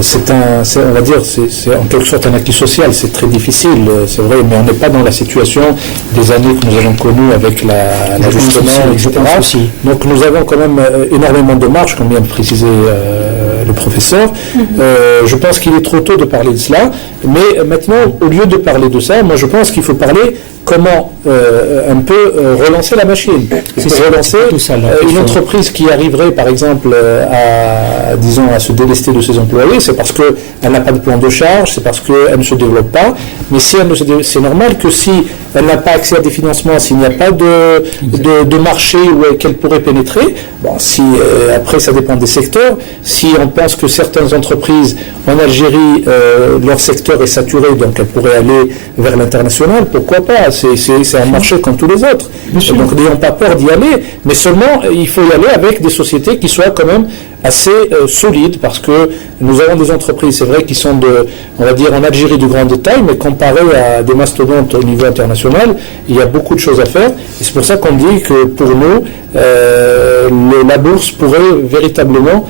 c'est en quelque sorte un acquis social, c'est très difficile, c'est vrai, mais on n'est pas dans la situation des années que nous avons connues avec l'ajustement, etc. Donc nous avons quand même énormément de marge, comme vient de préciser le professeur. Je pense qu'il est trop tôt de parler de cela, mais maintenant, au lieu de parler de ça, moi je pense qu'il faut parler comment un peu relancer la machine. Relancer une entreprise qui arriverait par exemple à se délester de ses employés, c'est parce qu'elle n'a pas de plan de charge, c'est parce qu'elle ne se développe pas, mais c'est normal que si elle n'a pas accès à des financements, s'il n'y a pas de marché où qu'elle pourrait pénétrer, après ça dépend des secteurs, si on pense que certaines entreprises en Algérie, leur secteur est saturé, donc elles pourraient aller vers l'international, pourquoi pas? C'est un marché comme tous les autres. Donc n'ayons pas peur d'y aller, mais seulement il faut y aller avec des sociétés qui soient quand même assez solides, parce que nous avons des entreprises, c'est vrai, qui sont on va dire en Algérie de grande taille, mais comparé à des mastodontes au niveau international, il y a beaucoup de choses à faire. Et c'est pour ça qu'on dit que pour nous, la bourse pourrait véritablement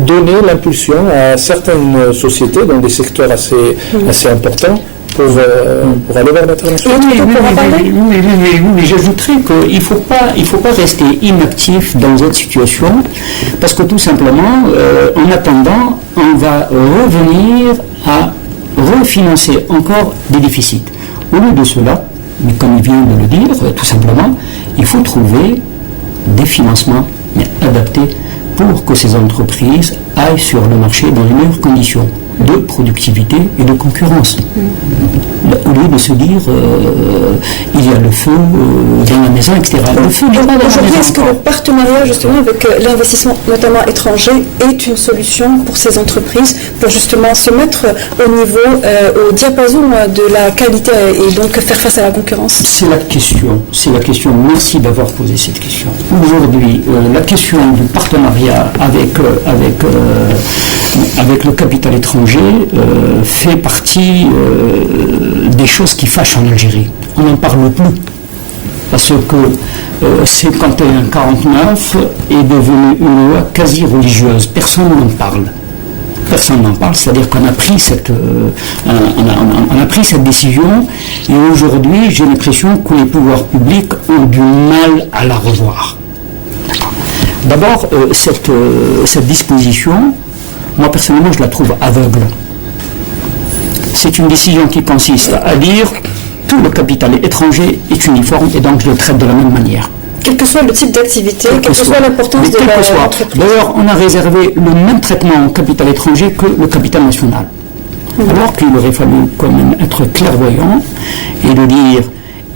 donner l'impulsion à certaines sociétés dans des secteurs assez importants pour aller vers l'international. Oui, j'ajouterais qu'il ne faut pas rester inactif dans cette situation, parce que tout simplement, en attendant, on va revenir à refinancer encore des déficits. Au lieu de cela, mais comme il vient de le dire, tout simplement, il faut trouver des financements adaptés pour que ces entreprises aillent sur le marché dans les meilleures conditions de productivité et de concurrence. Au lieu lieu de se dire il y a le feu dans la maison, etc. Le feu n'est pas dans la maison. Aujourd'hui, est-ce que le partenariat justement avec l'investissement notamment étranger est une solution pour ces entreprises pour justement se mettre au niveau, au diapason de la qualité et donc faire face à la concurrence? C'est la question. Merci d'avoir posé cette question. Aujourd'hui, la question du partenariat avec le capital étranger fait partie des choses qui fâchent en Algérie. On n'en parle plus. Parce que 51-49 est devenu une loi quasi religieuse. Personne n'en parle. C'est-à-dire qu'on a pris cette décision et aujourd'hui j'ai l'impression que les pouvoirs publics ont du mal à la revoir. D'abord, cette disposition, moi personnellement je la trouve aveugle. C'est une décision qui consiste à dire tout le capital étranger est uniforme et donc je le traite de la même manière. Quel que soit le type d'activité, quelle que soit l'importance de l'entreprise. D'ailleurs, on a réservé le même traitement au capital étranger que le capital national. Alors qu'il aurait fallu quand même être clairvoyant et de dire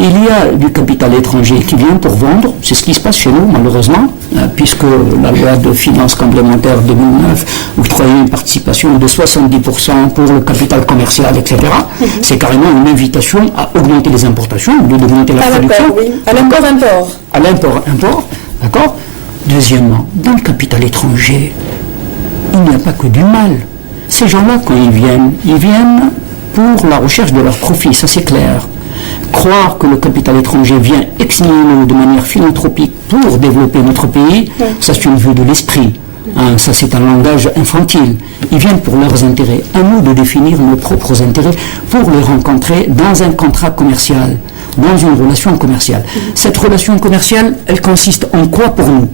il y a du capital étranger qui vient pour vendre, c'est ce qui se passe chez nous malheureusement, puisque la loi de finances complémentaire 2009 octroyait une participation de 70% pour le capital commercial, etc. C'est carrément une invitation à augmenter les importations au lieu d'augmenter la production. À l'import-import. À l'import-import, d'accord. Deuxièmement, dans le capital étranger, il n'y a pas que du mal. Ces gens-là, quand ils viennent pour la recherche de leur profit, ça c'est clair. Croire que le capital étranger vient ex nihilo de manière philanthropique pour développer notre pays, ça c'est une vue de l'esprit. Ça c'est un langage infantile. Ils viennent pour leurs intérêts. À nous de définir nos propres intérêts pour les rencontrer dans un contrat commercial, dans une relation commerciale. Cette relation commerciale, elle consiste en quoi pour nous?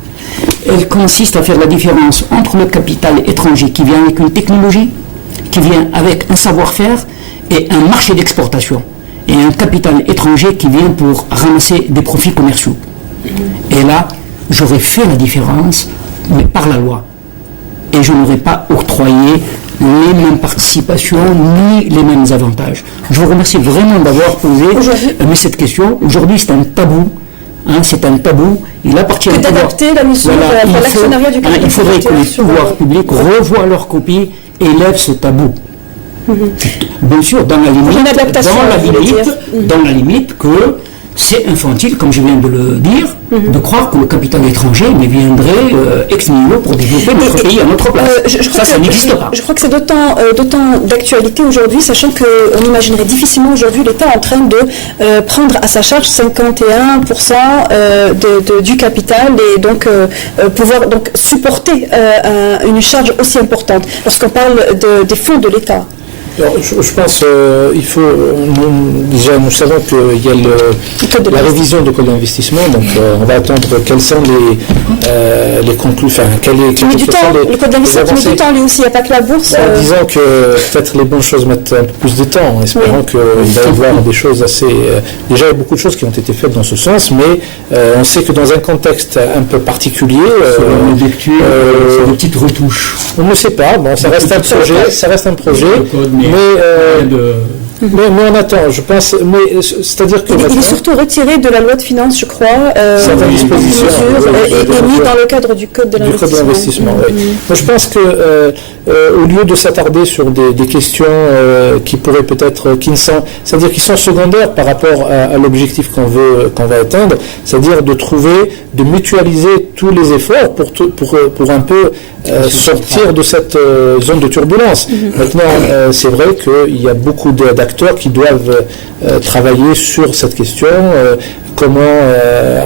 Elle consiste à faire la différence entre le capital étranger qui vient avec une technologie, qui vient avec un savoir-faire et un marché d'exportation. Et un capital étranger qui vient pour ramasser des profits commerciaux. Et là, j'aurais fait la différence, mais par la loi. Et je n'aurais pas octroyé les mêmes participations ni les mêmes avantages. Je vous remercie vraiment d'avoir posé cette question. Aujourd'hui, c'est un tabou. C'est un tabou. Il appartient à d'adapter la mission de l'actionnariat du capital. Il faudrait que les pouvoirs publics revoient leur copie et lèvent ce tabou. Bien sûr, dans la limite que c'est infantile, comme je viens de le dire, de croire que le capital étranger viendrait ex nihilo pour développer notre pays à notre place. Ça n'existe pas. Je crois que c'est d'autant d'actualité aujourd'hui, sachant qu'on imaginerait difficilement aujourd'hui l'État en train de prendre à sa charge 51% du capital et donc pouvoir donc supporter une charge aussi importante lorsqu'on parle des fonds de l'État. Alors, je pense il faut déjà nous savons qu'il y a la révision du code d'investissement, donc on va attendre quels sont les conclus, qui met du temps, le code d'investissement met du temps lui aussi, il n'y a pas que la bourse. Disons que peut-être les bonnes choses mettent un peu plus de temps, en espérant qu'il va y avoir des choses assez... déjà il y a beaucoup de choses qui ont été faites dans ce sens, mais on sait que dans un contexte un peu particulier... c'est des petites retouches. On ne sait pas, bon, ça reste un projet, mais on attend, je pense. C'est-à-dire que il est surtout retiré de la loi de finances, je crois, certaines dispositions et mis dans le cadre du code de l'investissement. Moi, je pense que au lieu de s'attarder sur des questions qui pourraient peut-être, c'est-à-dire qui sont secondaires par rapport à l'objectif qu'on va atteindre, c'est-à-dire de mutualiser tous les efforts pour un peu sortir de cette zone de turbulence. Maintenant, c'est vrai qu'il y a beaucoup d'acteurs qui doivent travailler sur cette question, comment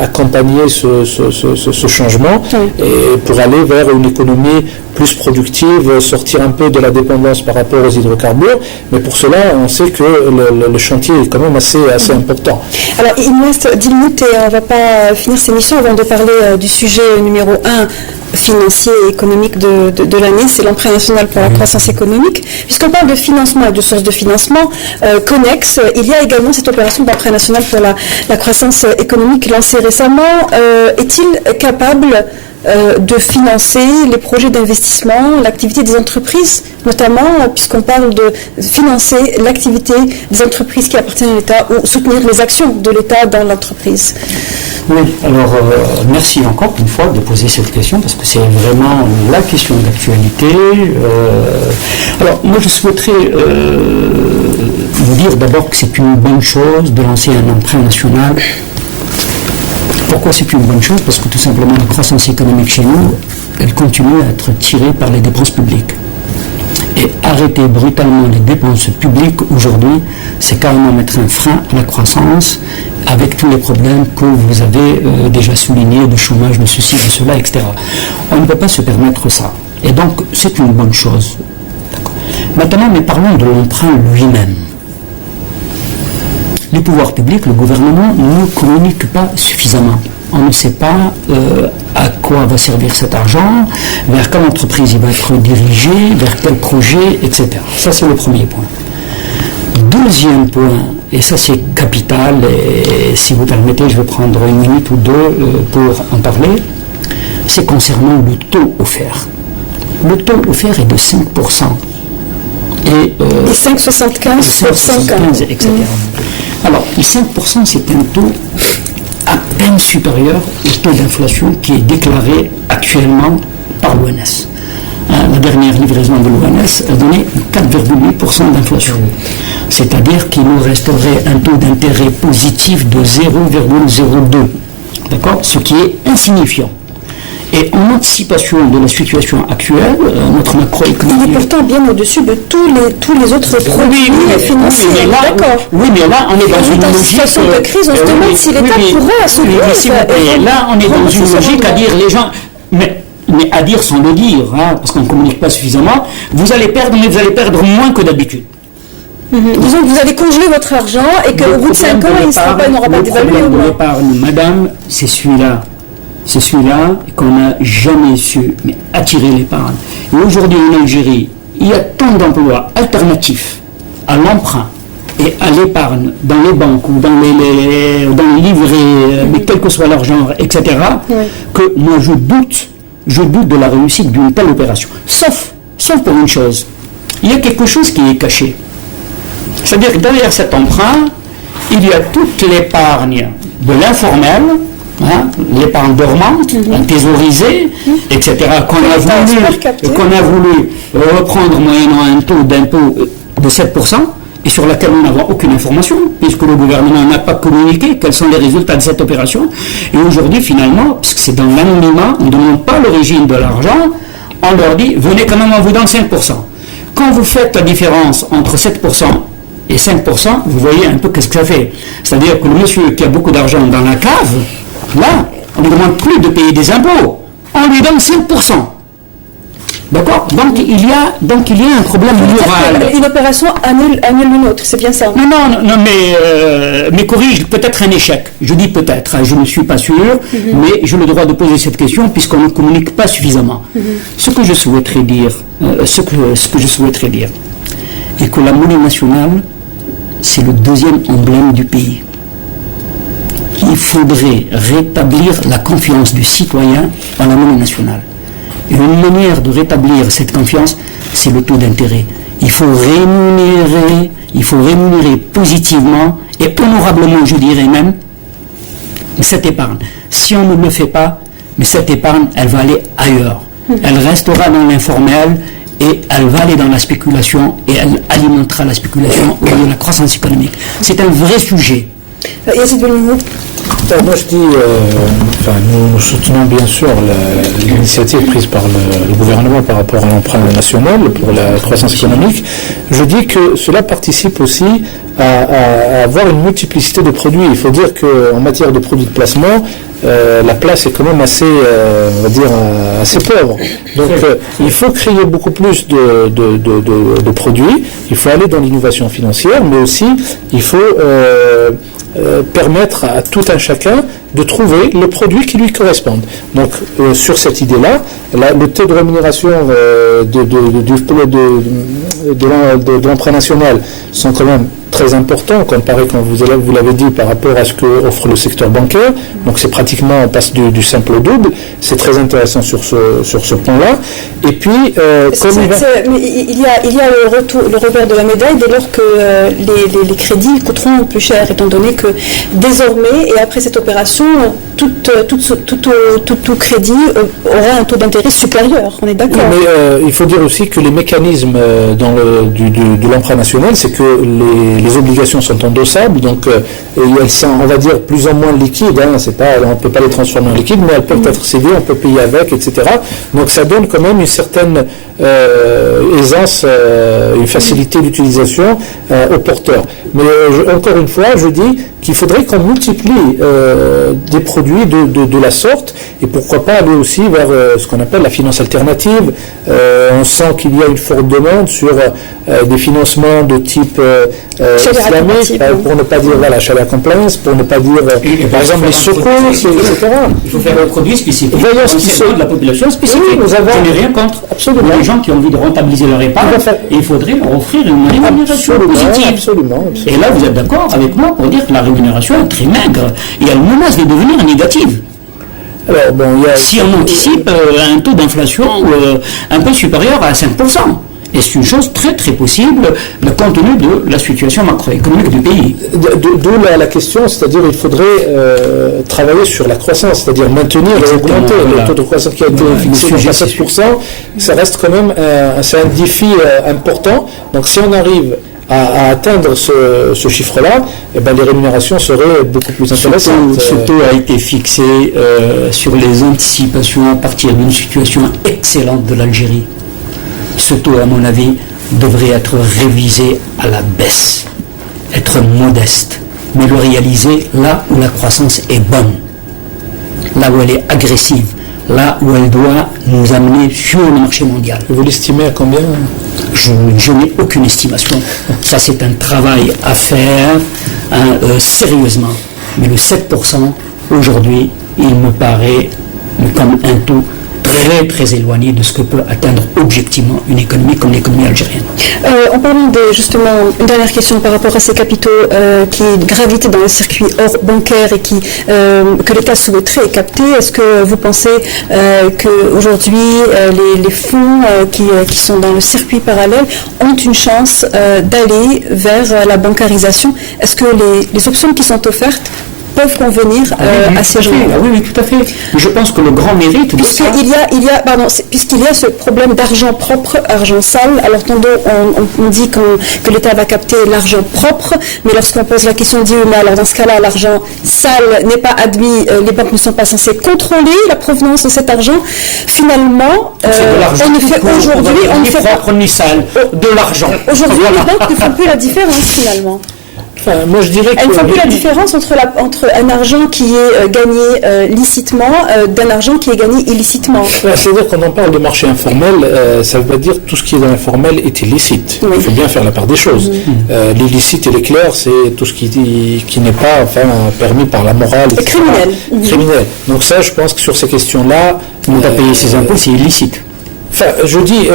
accompagner ce changement et pour aller vers une économie plus productive, sortir un peu de la dépendance par rapport aux hydrocarbures. Mais pour cela, on sait que le chantier est quand même assez important. Alors, il nous reste 10 minutes et on ne va pas finir cette émission avant de parler du sujet numéro 1 financier et économique de l'année, c'est l'emprunt national pour la croissance économique. Puisqu'on parle de financement et de sources de financement connexes, il y a également cette opération d'emprunt national pour la croissance économique lancée récemment. Est-il capable de financer les projets d'investissement, l'activité des entreprises, notamment puisqu'on parle de financer l'activité des entreprises qui appartiennent à l'État ou soutenir les actions de l'État dans l'entreprise. Oui, alors merci encore une fois de poser cette question parce que c'est vraiment la question d'actualité. Alors moi je souhaiterais vous dire d'abord que c'est une bonne chose de lancer un emprunt national. Pourquoi c'est une bonne chose? Parce que tout simplement la croissance économique chez nous, elle continue à être tirée par les dépenses publiques. Et arrêter brutalement les dépenses publiques aujourd'hui, c'est carrément mettre un frein à la croissance avec tous les problèmes que vous avez déjà soulignés, de chômage, de ceci, de cela, etc. On ne peut pas se permettre ça. Et donc, c'est une bonne chose. D'accord. Maintenant, mais parlons de l'emprunt lui-même. Les pouvoirs publics, le gouvernement ne communique pas suffisamment. On ne sait pas à quoi va servir cet argent, vers quelle entreprise il va être dirigé, vers quel projet, etc. Ça, c'est le premier point. Deuxième point, et ça c'est capital, et si vous permettez, je vais prendre une minute ou deux pour en parler, c'est concernant le taux offert. Le taux offert est de 5%. Et 5,75 pour 5 ans. etc. Alors, les 5%, c'est un taux à peine supérieur au taux d'inflation qui est déclaré actuellement par l'ONS. La dernière livraison de l'ONS a donné 4,8% d'inflation. C'est-à-dire qu'il nous resterait un taux d'intérêt positif de 0,02. D'accord? Ce qui est insignifiant. Et en anticipation de la situation actuelle, notre macroéconomie... Il est pourtant bien au-dessus de tous les autres produits financiers. D'accord. Oui, mais là, on est dans une logique... situation de crise, on se demande si l'État pourrait assumer. Là, on est dans une logique à dire les gens... Mais à dire sans le dire, hein, parce qu'on ne communique pas suffisamment, vous allez perdre, mais vous allez perdre moins que d'habitude. Disons que vous allez congeler votre argent et qu'au bout de 5 ans, il n'aura pas d'évalué. Le problème de l'épargne, madame, c'est celui-là. C'est celui-là qu'on n'a jamais su attirer l'épargne. Et aujourd'hui en Algérie, il y a tant d'emplois alternatifs à l'emprunt et à l'épargne dans les banques ou dans les livrets, mais quel que soit leur genre, etc., que moi je doute de la réussite d'une telle opération. Sauf pour une chose, il y a quelque chose qui est caché. C'est-à-dire que derrière cet emprunt, il y a toute l'épargne de l'informel, l'épargne dormante, thésaurisée, etc., qu'on a voulu reprendre moyennant un taux d'impôt de 7%, et sur laquelle nous n'avons aucune information, puisque le gouvernement n'a pas communiqué quels sont les résultats de cette opération. Et aujourd'hui, finalement, puisque c'est dans l'anonymat, on ne demande pas l'origine de l'argent, on leur dit, venez quand même, on vous donne 5%. Quand vous faites la différence entre 7% et 5%, vous voyez un peu qu'est-ce que ça fait. C'est-à-dire que le monsieur qui a beaucoup d'argent dans la cave, là, on ne lui demande plus de payer des impôts. On lui donne 5%. D'accord? Donc il y a un problème moral. Une opération annule une autre, c'est bien ça? Non, mais corrige peut-être un échec. Je dis peut-être, je ne suis pas sûr, mais j'ai le droit de poser cette question puisqu'on ne communique pas suffisamment. Ce que je souhaiterais dire, est que la monnaie nationale, c'est le deuxième emblème du pays. Il faudrait rétablir la confiance du citoyen dans la monnaie nationale. Et une manière de rétablir cette confiance, c'est le taux d'intérêt. Il faut rémunérer positivement et honorablement, je dirais même, cette épargne. Si on ne le fait pas, mais cette épargne, elle va aller ailleurs. Elle restera dans l'informel et elle va aller dans la spéculation et elle alimentera la spéculation au lieu de la croissance économique. C'est un vrai sujet. Moi je dis, nous soutenons bien sûr l'initiative prise par le gouvernement par rapport à l'emprunt national pour la croissance économique. Je dis que cela participe aussi à avoir une multiplicité de produits. Il faut dire qu'en matière de produits de placement, la place est quand même assez, on va dire, assez pauvre. Donc il faut créer beaucoup plus de produits, il faut aller dans l'innovation financière, mais aussi il faut permettre à tout un chacun de trouver le produit qui lui correspondent. Donc sur cette idée-là, le taux de rémunération de l'emprunt national sont quand même très important comparé, comme vous l'avez dit, par rapport à ce que offre le secteur bancaire. Donc c'est pratiquement, on passe du simple au double. C'est très intéressant sur ce point-là. Et puis, mais il y a le revers de la médaille dès lors que les crédits coûteront plus cher, étant donné que désormais, et après cette opération, tout crédit aura un taux d'intérêt supérieur. On est d'accord. Mais il faut dire aussi que les mécanismes de l'emprunt national, c'est que les obligations sont endossables, donc elles sont, on va dire, plus ou moins liquides. On ne peut pas les transformer en liquides, mais elles peuvent être cédées, on peut payer avec, etc. Donc ça donne quand même une certaine aisance, une facilité d'utilisation aux porteurs. Mais encore une fois, je dis qu'il faudrait qu'on multiplie des produits de la sorte, et pourquoi pas aller aussi vers ce qu'on appelle la finance alternative. On sent qu'il y a une forte demande sur des financements de type islamique, pour ne pas dire Sharia compliance, pour ne pas dire par exemple les secours, etc. Il faut faire un produit spécifique voyons ce qui se de la population spécifique. Oui, nous avons... Je n'ai rien contre. Absolument. Les gens qui ont envie de rentabiliser leur épargne, et il faudrait leur offrir une rémunération positive. Absolument. Et là, vous êtes d'accord avec moi pour dire que la rémunération est très maigre et elle menace de devenir négative. Alors, si on anticipe un taux d'inflation un peu supérieur à 5%. Et c'est une chose très très possible compte tenu de la situation macroéconomique du pays. D'où la question, c'est-à-dire il faudrait travailler sur la croissance, c'est-à-dire maintenir et augmenter le taux de croissance qui a été fixé à 7%. Ça reste quand même c'est un défi important. Donc si on arrive à atteindre ce chiffre-là, les rémunérations seraient beaucoup plus intéressantes. Ce taux a été fixé sur les anticipations à partir d'une situation excellente de l'Algérie. Ce taux, à mon avis, devrait être révisé à la baisse, être modeste, mais le réaliser là où la croissance est bonne, là où elle est agressive, là où elle doit nous amener sur le marché mondial. Vous l'estimez à combien ? Je n'ai aucune estimation. Ça, c'est un travail à faire sérieusement. Mais le 7%, aujourd'hui, il me paraît comme un taux très très éloigné de ce que peut atteindre objectivement une économie comme l'économie algérienne. En parlant justement, une dernière question par rapport à ces capitaux qui gravitent dans le circuit hors bancaire et que l'État souhaiterait capter, est-ce que vous pensez qu'aujourd'hui les fonds qui sont dans le circuit parallèle ont une chance d'aller vers la bancarisation? Est-ce que les options qui sont offertes peuvent convenir à ces gens? Oui, tout à fait. Je pense que le grand mérite de ça... Puisqu'il y a ce problème d'argent propre, argent sale, alors tantôt on dit que l'État va capter l'argent propre, mais lorsqu'on pose la question, on dit mais alors dans ce cas-là, l'argent sale n'est pas admis, les banques ne sont pas censées contrôler la provenance de cet argent. Finalement, on ne fait aujourd'hui... Ni propre ni sale, de l'argent. Aujourd'hui, les banques ne font plus la différence finalement. Moi, je dirais elles ne font plus la différence entre un argent qui est gagné licitement d'un argent qui est gagné illicitement. C'est-à-dire quand on parle de marché informel, ça veut dire tout ce qui est dans l'informel est illicite. Oui. Il faut bien faire la part des choses. L'illicite et l'éclair, c'est tout ce qui n'est pas permis par la morale. Et criminel. Criminel. Donc ça, je pense que sur ces questions-là... Ne pas payer ses impôts, c'est illicite. Je dis...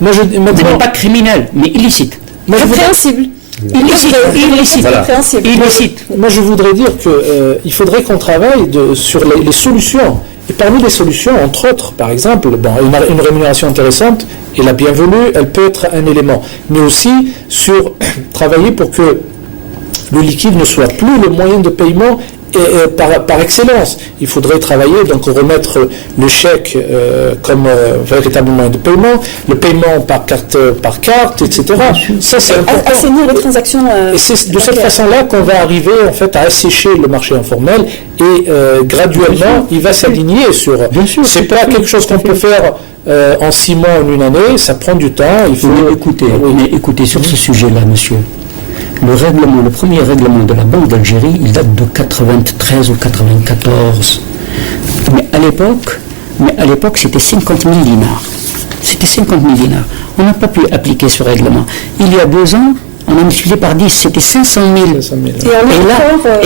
n'est pas criminel, mais illicite. Répréhensible. Illicite. Voilà. Illicite. Moi, je voudrais dire qu'il faudrait qu'on travaille sur les solutions. Et parmi les solutions, entre autres, par exemple, une rémunération intéressante et la bienvenue, elle peut être un élément. Mais aussi sur travailler pour que le liquide ne soit plus le moyen de paiement par excellence. Il faudrait travailler, donc remettre le chèque comme véritable moyen de paiement, le paiement par carte, etc. Ça, c'est important. Assainir les transactions. Et c'est de cette façon-là qu'on va arriver en fait à assécher le marché informel et graduellement, il va s'aligner sur... C'est pas quelque chose qu'on peut faire en 6 mois ou une année, ça prend du temps. Il faut écouter sur ce sujet-là, monsieur. Le premier règlement de la Banque d'Algérie, il date de 93 ou 94. Mais à l'époque, c'était 50 000 dinars. C'était 50 000 dinars. On n'a pas pu appliquer ce règlement. Il y a 2 ans, on a multiplié par 10, c'était 500 000. Et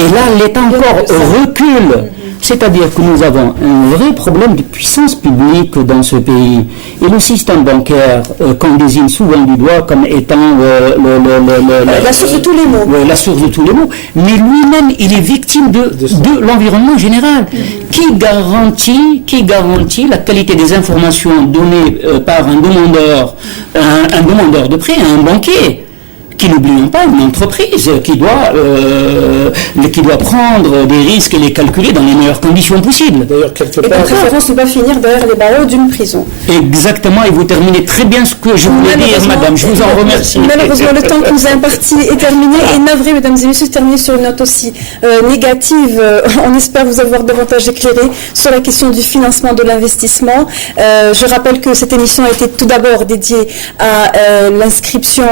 là, l'État encore recule C'est-à-dire que nous avons un vrai problème de puissance publique dans ce pays. Et le système bancaire, qu'on désigne souvent du doigt comme étant la source de tous les maux. La source de tous les maux. Mais lui-même, il est victime de l'environnement général. Qui garantit la qualité des informations données par un demandeur de prêt à un banquier? Qui, n'oublions pas, une entreprise qui doit prendre des risques et les calculer dans les meilleures conditions possibles. D'ailleurs, quelque part... Et de préférence ne pas finir derrière les barreaux d'une prison. Exactement, et vous terminez très bien ce que je voulais dire, madame. Je vous en remercie. Malheureusement, le temps que nous a imparti est terminé. Et navré, mesdames et messieurs, terminé sur une note aussi négative. On espère vous avoir davantage éclairé sur la question du financement de l'investissement. Je rappelle que cette émission a été tout d'abord dédiée à l'inscription,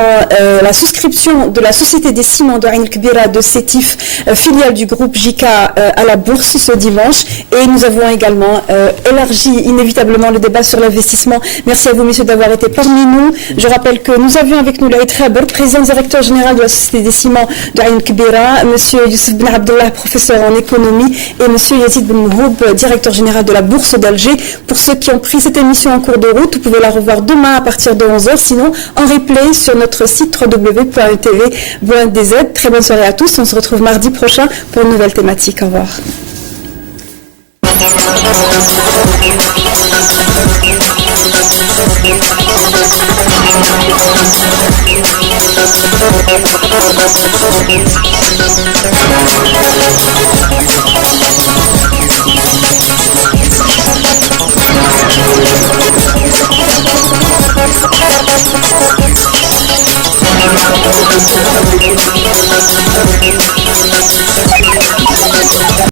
la souscription de la Société des Ciments de Ain El-Kbira de Sétif, filiale du groupe JICA, à la bourse ce dimanche. Et nous avons également élargi inévitablement le débat sur l'investissement. Merci à vous, messieurs, d'avoir été parmi nous. Je rappelle que nous avions avec nous Laït Khaber, président directeur général de la Société des Ciments de Ain El-Kbira, monsieur Youssef Ben Abdallah, professeur en économie, et monsieur Yazid Ben Mhoub, directeur général de la Bourse d'Alger. Pour ceux qui ont pris cette émission en cours de route, vous pouvez la revoir demain à partir de 11h, sinon en replay sur notre site www.tv.dz. Très bonne soirée à tous. On se retrouve mardi prochain pour une nouvelle thématique. Au revoir.